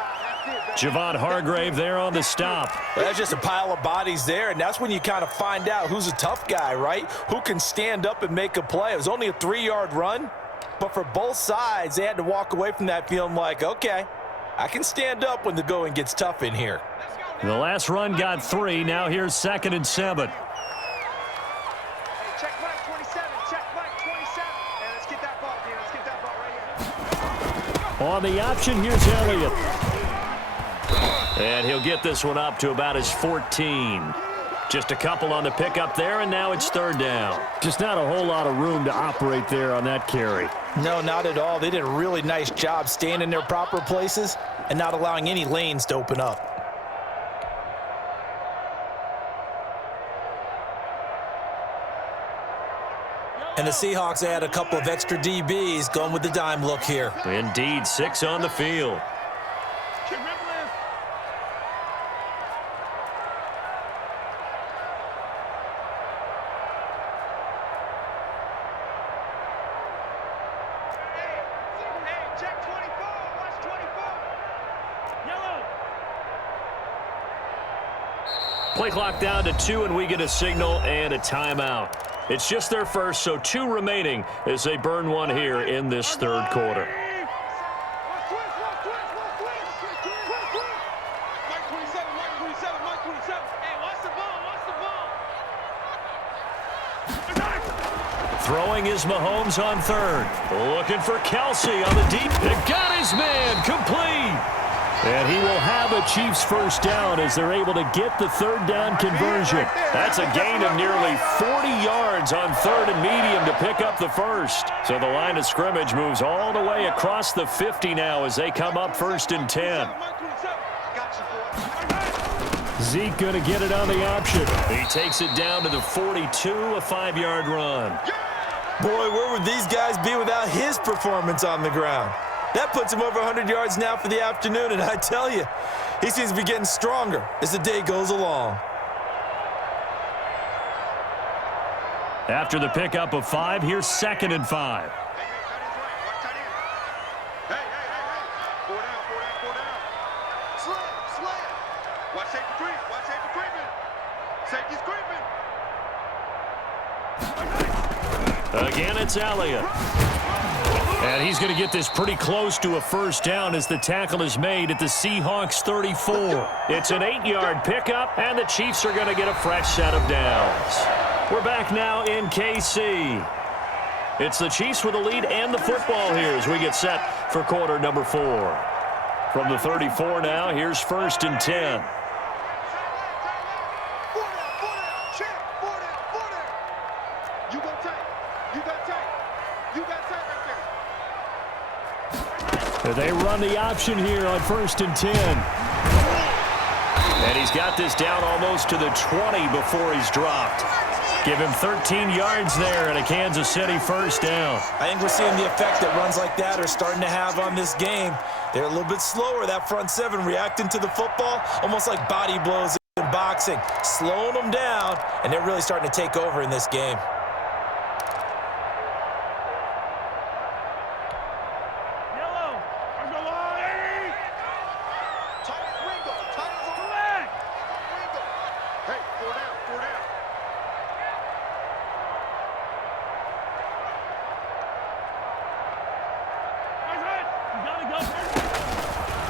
Javon Hargrave there on the stop. Well, that's just a pile of bodies there, and that's when you kind of find out who's a tough guy, right? Who can stand up and make a play. It was only a 3-yard run, but for both sides, they had to walk away from that feeling like, okay, I can stand up when the going gets tough in here. The last run got 3. Now here's 2nd and 7. Hey, check back 27. Check back 27. Hey, let's get that ball, dude. Let's get that ball right here. On the option, here's Elliott. And he'll get this one up to about his 14. Just a couple on the pickup there, and now it's 3rd down. Just not a whole lot of room to operate there on that carry. No, not at all. They did a really nice job staying in their proper places and not allowing any lanes to open up. And the Seahawks add a couple of extra DBs going with the dime look here. Indeed, 6 on the field. Play clock down to 2, and we get a signal and a timeout. It's just their first, so 2 remaining as they burn one here in this 3rd quarter. Throwing is Mahomes on 3rd. Looking for Kelsey on the deep. They got his man complete. And he will have a Chiefs first down as they're able to get the 3rd down conversion. That's a gain of nearly 40 yards on 3rd and medium to pick up the first. So the line of scrimmage moves all the way across the 50 now as they come up 1st and 10. Zeke going to get it on the option. He takes it down to the 42, a 5-yard run. Boy, where would these guys be without his performance on the ground? That puts him over 100 yards now for the afternoon, and I tell you, he seems to be getting stronger as the day goes along. After the pickup of 5, here's 2nd and 5. Watch safety creep. Watch safety creeping. Safety's creeping. Again, it's Elliott. And he's going to get this pretty close to a first down as the tackle is made at the Seahawks 34. It's an 8-yard pickup, and the Chiefs are going to get a fresh set of downs. We're back now in KC. It's the Chiefs with the lead and the football here as we get set for quarter number 4. From the 34 now, here's 1st and 10. They run the option here on 1st and 10. And he's got this down almost to the 20 before he's dropped. Give him 13 yards there and a Kansas City first down. I think we're seeing the effect that runs like that are starting to have on this game. They're a little bit slower, that front seven, reacting to the football, almost like body blows in boxing, slowing them down, and they're really starting to take over in this game.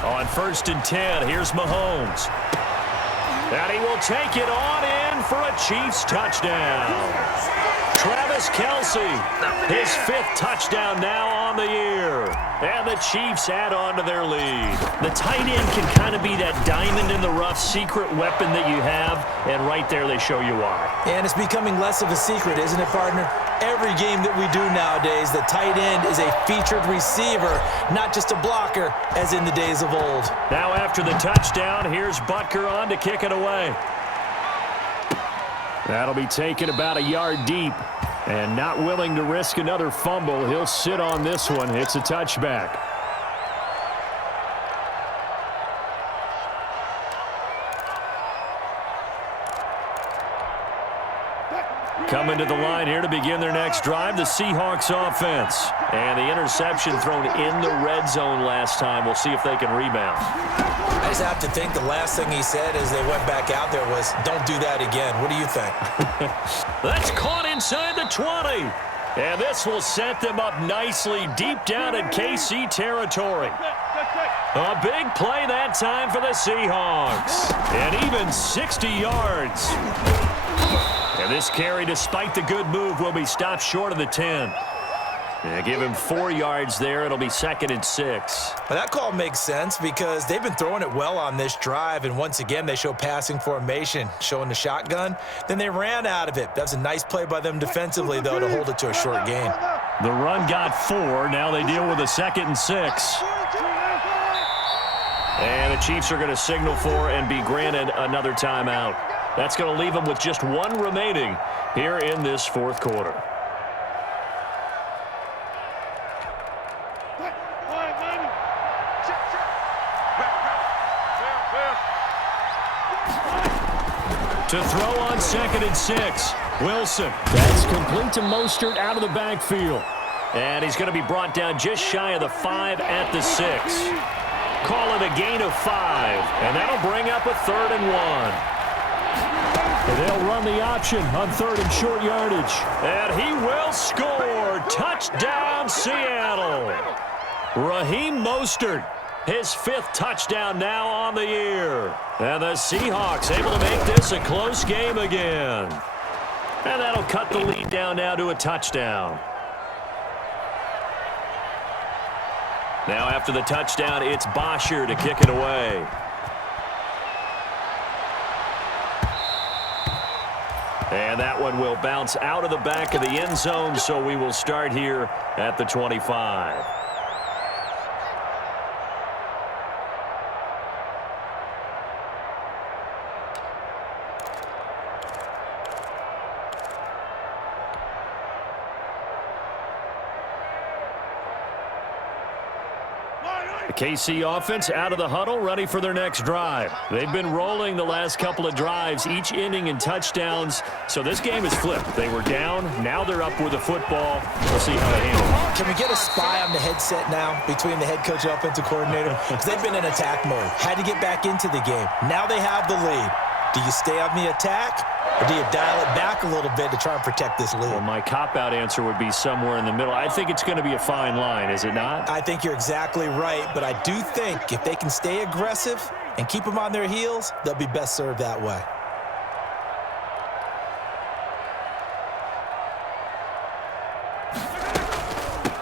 On 1st and 10, here's Mahomes. And he will take it on in for a Chiefs touchdown. Travis Kelce, his 5th touchdown now on the year. And the Chiefs add on to their lead. The tight end can kind of be that diamond in the rough secret weapon that you have, and right there they show you why. And it's becoming less of a secret, isn't it, partner? Every game that we do nowadays, the tight end is a featured receiver, not just a blocker, as in the days of old. Now after the touchdown, here's Butker on to kick it away. That'll be taken about a yard deep. And not willing to risk another fumble, he'll sit on this one. It's a touchback. Coming to the line here to begin their next drive, the Seahawks offense. And the interception thrown in the red zone last time. We'll see if they can rebound. I just have to think the last thing he said as they went back out there was, don't do that again. What do you think? That's caught inside the 20. And this will set them up nicely deep down in KC territory. A big play that time for the Seahawks. And even 60 yards. And this carry, despite the good move, will be stopped short of the 10. Yeah, give him 4 yards there. It'll be 2nd and 6. Well, that call makes sense because they've been throwing it well on this drive, and once again, they show passing formation, showing the shotgun. Then they ran out of it. That was a nice play by them defensively, though, to hold it to a short gain. The run got 4. Now they deal with a 2nd and 6. And the Chiefs are going to signal for and be granted another timeout. That's going to leave them with just 1 remaining here in this 4th quarter. To throw on 2nd and 6, Wilson. That's complete to Mostert out of the backfield. And he's going to be brought down just shy of the 5 at the 6. Call it a gain of 5, and that'll bring up a 3rd and 1. And they'll run the option on 3rd and short yardage. And he will score. Touchdown, Seattle. Raheem Mostert, his 5th touchdown now on the year. And the Seahawks able to make this a close game again. And that'll cut the lead down now to a touchdown. Now after the touchdown, it's Bosher to kick it away. And that one will bounce out of the back of the end zone, so we will start here at the 25. The KC offense out of the huddle, ready for their next drive. They've been rolling the last couple of drives, each ending in touchdowns. So this game is flipped. They were down. Now they're up with the football. We'll see how they handle it. Can we get a spy on the headset now between the head coach and offensive coordinator? Because they've been in attack mode. Had to get back into the game. Now they have the lead. Do you stay on the attack, or do you dial it back a little bit to try and protect this lead? Well, my cop-out answer would be somewhere in the middle. I think it's going to be a fine line, is it not? I think you're exactly right, but I do think if they can stay aggressive and keep them on their heels, they'll be best served that way.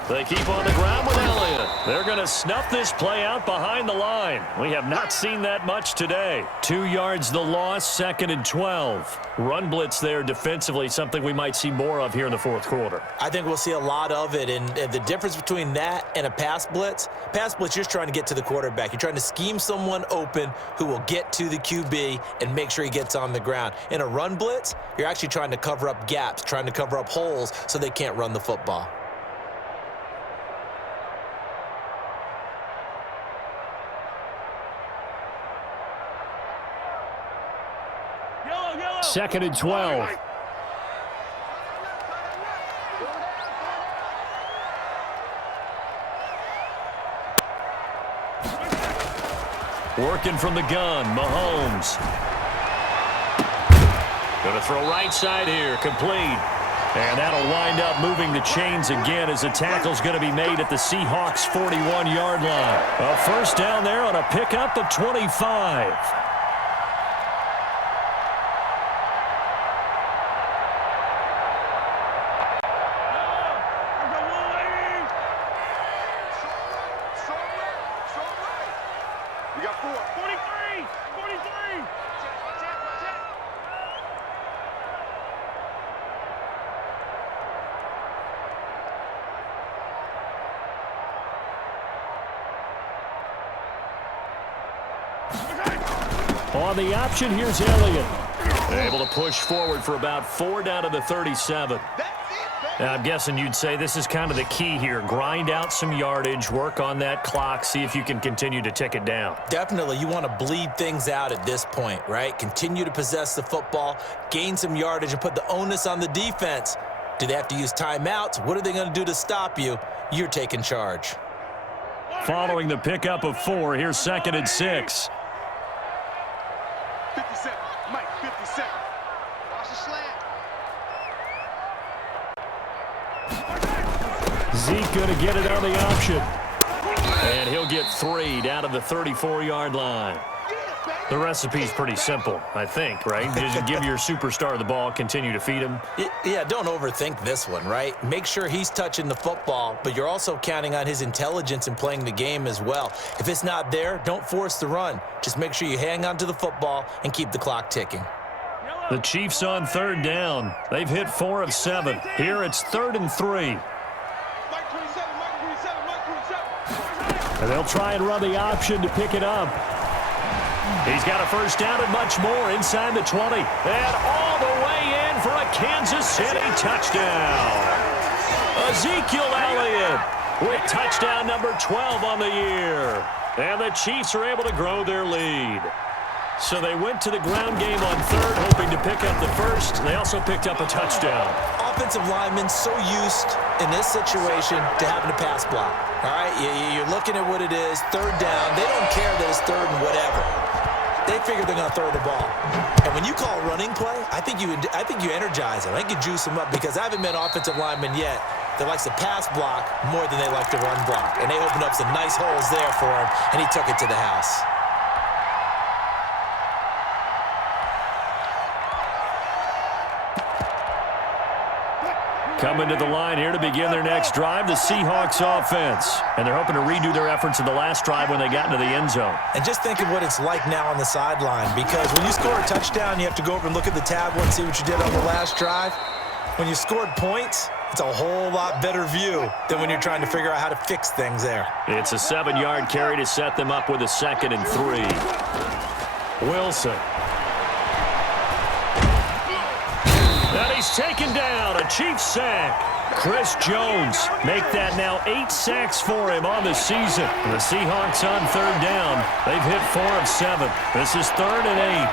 They keep on the ground with Elliott. Elliott. They're going to snuff this play out behind the line. We have not seen that much today. 2 yards the loss, 2nd and 12. Run blitz there defensively, something we might see more of here in the fourth quarter. I think we'll see a lot of it, and the difference between that and a pass blitz, you're just trying to get to the quarterback. You're trying to scheme someone open who will get to the QB and make sure he gets on the ground. In a run blitz, you're actually trying to cover up gaps, trying to cover up holes so they can't run the football. Yellow. 2nd and 12. Working from the gun, Mahomes. Going to throw right side here, complete. And that'll wind up moving the chains again as the tackle's going to be made at the Seahawks' 41-yard line. A first down there on a pickup of 25. You got 4. 43. On the option, here's Elliott. Able to push forward for about 4 down to the 37. Now, I'm guessing you'd say this is kind of the key here. Grind out some yardage, work on that clock, see if you can continue to tick it down. Definitely, you want to bleed things out at this point, right? Continue to possess the football, gain some yardage, and put the onus on the defense. Do they have to use timeouts? What are they going to do to stop you? You're taking charge. Following the pickup of 4, here's 2nd and 6. 57. Mike, 57. Watch the slant. Zeke going to get it on the option. And he'll get 3 down to the 34-yard line. The recipe's pretty simple, I think, right? Just give your superstar the ball, continue to feed him. Yeah, don't overthink this one, right? Make sure he's touching the football, but you're also counting on his intelligence in playing the game as well. If it's not there, don't force the run. Just make sure you hang on to the football and keep the clock ticking. The Chiefs on 3rd down. They've hit 4 of 7. Here it's 3rd and 3. Mike 27. And they'll try and run the option to pick it up. He's got a first down and much more inside the 20. And all the way in for a Kansas City touchdown. Ezekiel Elliott with touchdown number 12 on the year. And the Chiefs are able to grow their lead. So they went to the ground game on 3rd, hoping to pick up the first. They also picked up a touchdown. Offensive linemen so used in this situation to having to pass block. All right, you're looking at what it is, 3rd down. They don't care that it's 3rd and whatever. They figure they're going to throw the ball. And when you call running play, I think you energize them. I think you juice them up because I haven't met offensive linemen yet that likes to pass block more than they like to run block. And they opened up some nice holes there for him, and he took it to the house. Coming to the line here to begin their next drive, the Seahawks offense. And they're hoping to redo their efforts in the last drive when they got into the end zone. And just think of what it's like now on the sideline, because when you score a touchdown, you have to go over and look at the tablet and see what you did on the last drive. When you scored points, it's a whole lot better view than when you're trying to figure out how to fix things there. It's a 7-yard carry to set them up with a 2nd and 3. Wilson. And he's taken down, a Chiefs sack. Chris Jones make that now 8 sacks for him on the season. The Seahawks on 3rd down. They've hit 4 of 7. This is 3rd and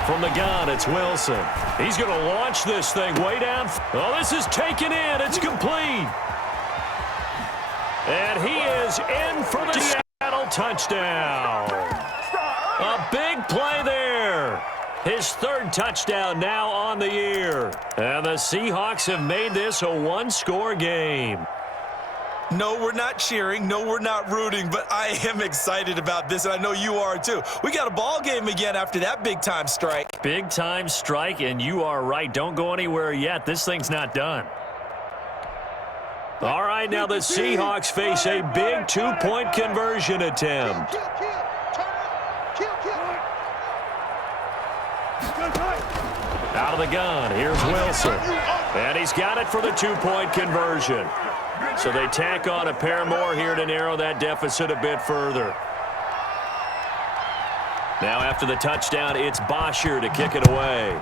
8. From the gun, it's Wilson. He's going to launch this thing way down. Oh, this is taken in. It's complete. And he is in for the Seattle touchdown. A big play there. His 3rd touchdown now on the year. And the Seahawks have made this a 1-score game. No, we're not cheering. No, we're not rooting. But I am excited about this, and I know you are too. We got a ball game again after that big-time strike. Big-time strike, and you are right. Don't go anywhere yet. This thing's not done. All right, now the Seahawks face a big two-point conversion attempt. Out of the gun, here's Wilson. And he's got it for the two-point conversion. So they tack on a pair more here to narrow that deficit a bit further. Now after the touchdown, it's Bosher to kick it away.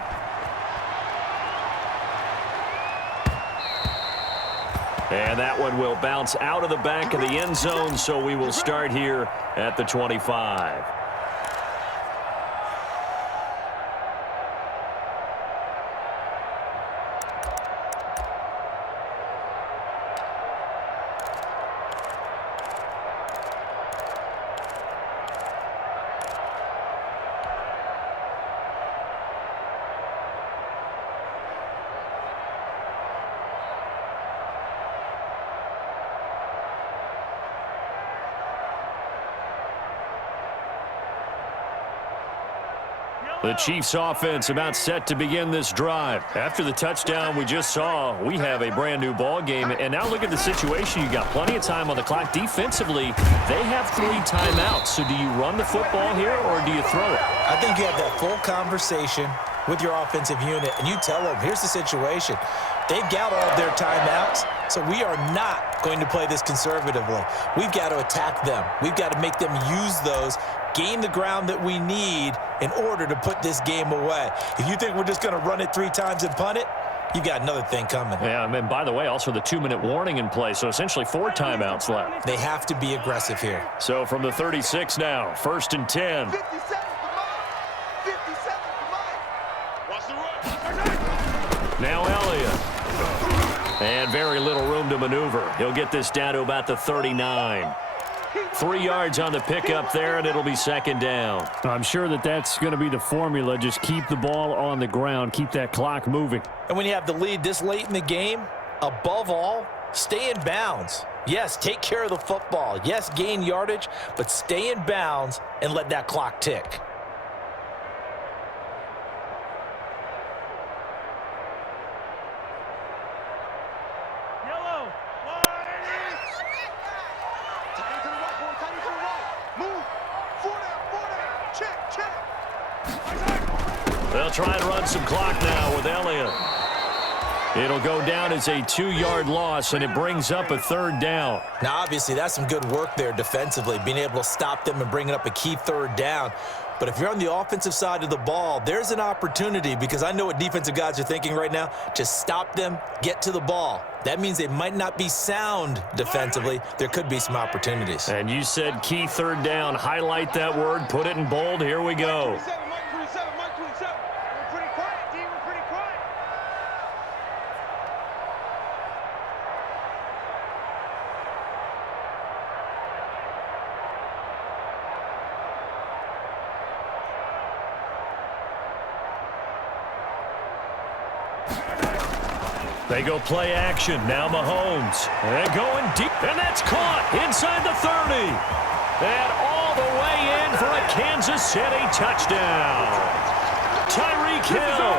And that one will bounce out of the back of the end zone, so we will start here at the 25. The Chiefs offense about set to begin this drive. After the touchdown we just saw, we have a brand new ball game. And now look at the situation. You got plenty of time on the clock. Defensively, they have 3 timeouts. So do you run the football here or do you throw it? I think you have that full conversation with your offensive unit, and you tell them, here's the situation. They've got all of their timeouts, so we are not going to play this conservatively. We've got to attack them. We've got to make them use those, gain the ground that we need in order to put this game away. If you think we're just going to run it 3 times and punt it, you got another thing coming. Yeah, and by the way, also the 2-minute warning in play, so essentially 4 timeouts left. They have to be aggressive here. So from the 36 now, 1st and 10. 50 seconds to Mike. 50 seconds to Mike. Watch the run. Now Elliott. And very little room to maneuver. He'll get this down to about the 39. 3 yards on the pickup there, and it'll be 2nd down. I'm sure that that's going to be the formula. Just keep the ball on the ground. Keep that clock moving. And when you have the lead this late in the game, above all, stay in bounds. Yes, take care of the football. Yes, gain yardage, but stay in bounds and let that clock tick. They'll try and run some clock now with Elliott. It'll go down as a 2-yard loss, and it brings up a 3rd down. Now, obviously, that's some good work there defensively, being able to stop them and bringing up a key 3rd down. But if you're on the offensive side of the ball, there's an opportunity, because I know what defensive guys are thinking right now. Just stop them, get to the ball. That means they might not be sound defensively. There could be some opportunities. And you said key 3rd down. Highlight that word. Put it in bold. Here we go. They go play action. Now Mahomes. And going deep. And that's caught inside the 30. And all the way in for a Kansas City touchdown. Tyreek Hill.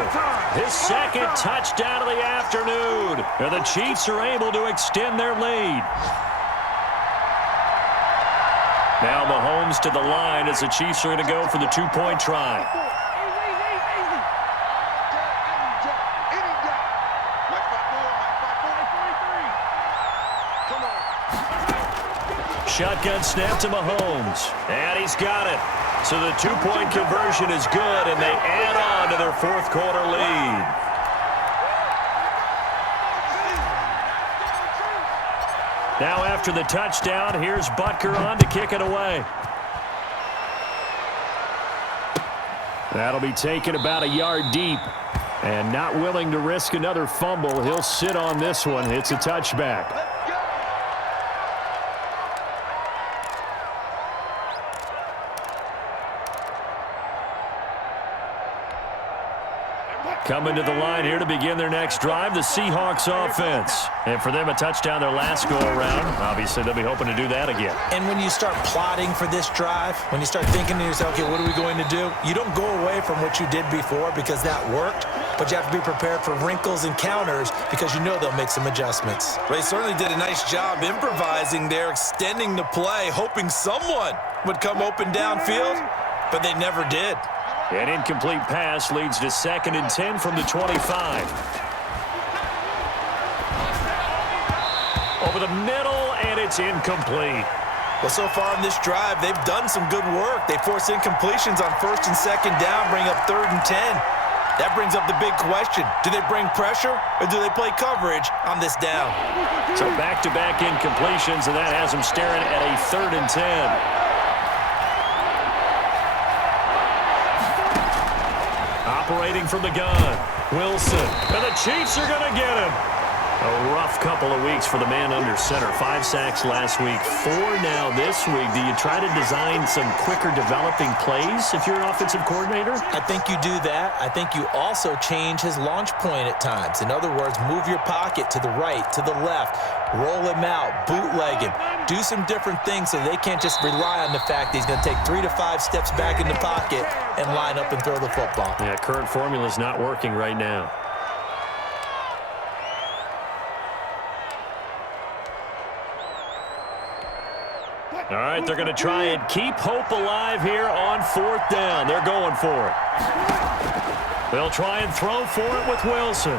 His 2nd touchdown of the afternoon. And the Chiefs are able to extend their lead. Now Mahomes to the line as the Chiefs are going to go for the 2-point try. Shotgun snap to Mahomes. And he's got it. So the 2-point conversion is good, and they add on to their 4th quarter lead. Now after the touchdown, here's Butker on to kick it away. That'll be taken about a yard deep. And not willing to risk another fumble, he'll sit on this one. It's a touchback. Coming to the line here to begin their next drive, the Seahawks offense. And for them, a touchdown their last go-around. Obviously, they'll be hoping to do that again. And when you start plotting for this drive, when you start thinking to yourself, okay, what are we going to do? You don't go away from what you did before because that worked. but you have to be prepared for wrinkles and counters because you know they'll make some adjustments. They certainly did a nice job improvising there, extending the play, hoping someone would come open downfield, but they never did. An incomplete pass leads to 2nd and 10 from the 25. Over the middle, and it's incomplete. Well, so far on this drive, they've done some good work. They force incompletions on 1st and 2nd down, bring up 3rd and 10. That brings up the big question. Do they bring pressure, or do they play coverage on this down? So back-to-back incompletions, and that has them staring at a 3rd and 10. Operating from the gun, Wilson. And the Chiefs are going to get him. A rough couple of weeks for the man under center. 5 sacks last week, 4 now this week. Do you try to design some quicker developing plays if you're an offensive coordinator? I think you do that. I think you also change his launch point at times. In other words, move your pocket to the right, to the left, roll him out, bootleg him. Do some different things so they can't just rely on the fact that he's going to take 3 to 5 steps back in the pocket and line up and throw the football. Yeah, current formula is not working right now. All right, they're going to try and keep hope alive here on 4th down. They're going for it. They'll try and throw for it with Wilson.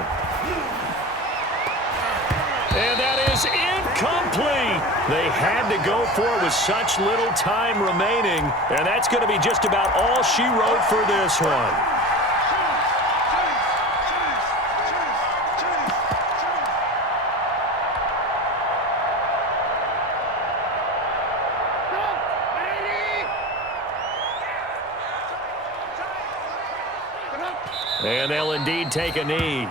And that is incomplete. They had to go for it with such little time remaining, and that's going to be just about all she wrote for this one. And they'll indeed take a knee.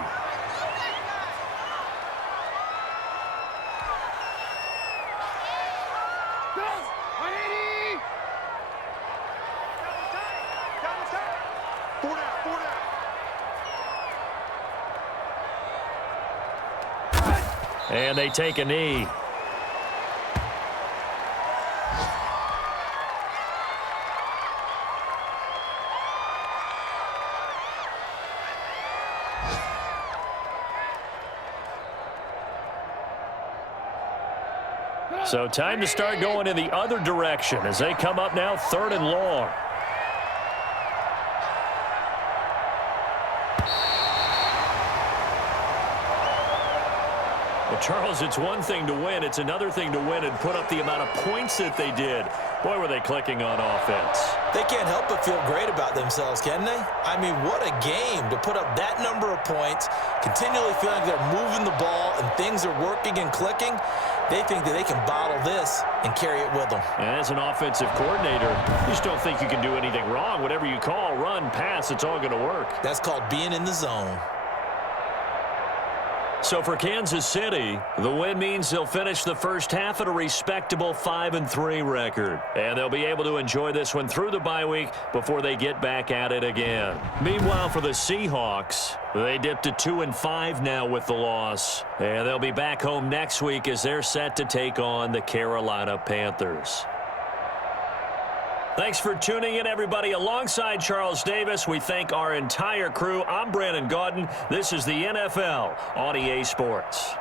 And they take a knee. So time to start going in the other direction as they come up now 3rd and long. Well, Charles, it's one thing to win. It's another thing to win and put up the amount of points that they did. Boy, were they clicking on offense. They can't help but feel great about themselves, can they? I mean, what a game to put up that number of points, continually feeling like they're moving the ball and things are working and clicking. They think that they can bottle this and carry it with them. And as an offensive coordinator, you just don't think you can do anything wrong. Whatever you call, run, pass, it's all going to work. That's called being in the zone. So for Kansas City, the win means they'll finish the first half at a respectable 5-3 record. And they'll be able to enjoy this one through the bye week before they get back at it again. Meanwhile, for the Seahawks, they dipped to 2-5 now with the loss. And they'll be back home next week as they're set to take on the Carolina Panthers. Thanks for tuning in, everybody. Alongside Charles Davis, we thank our entire crew. I'm Brandon Gaudin. This is the NFL on EA Sports.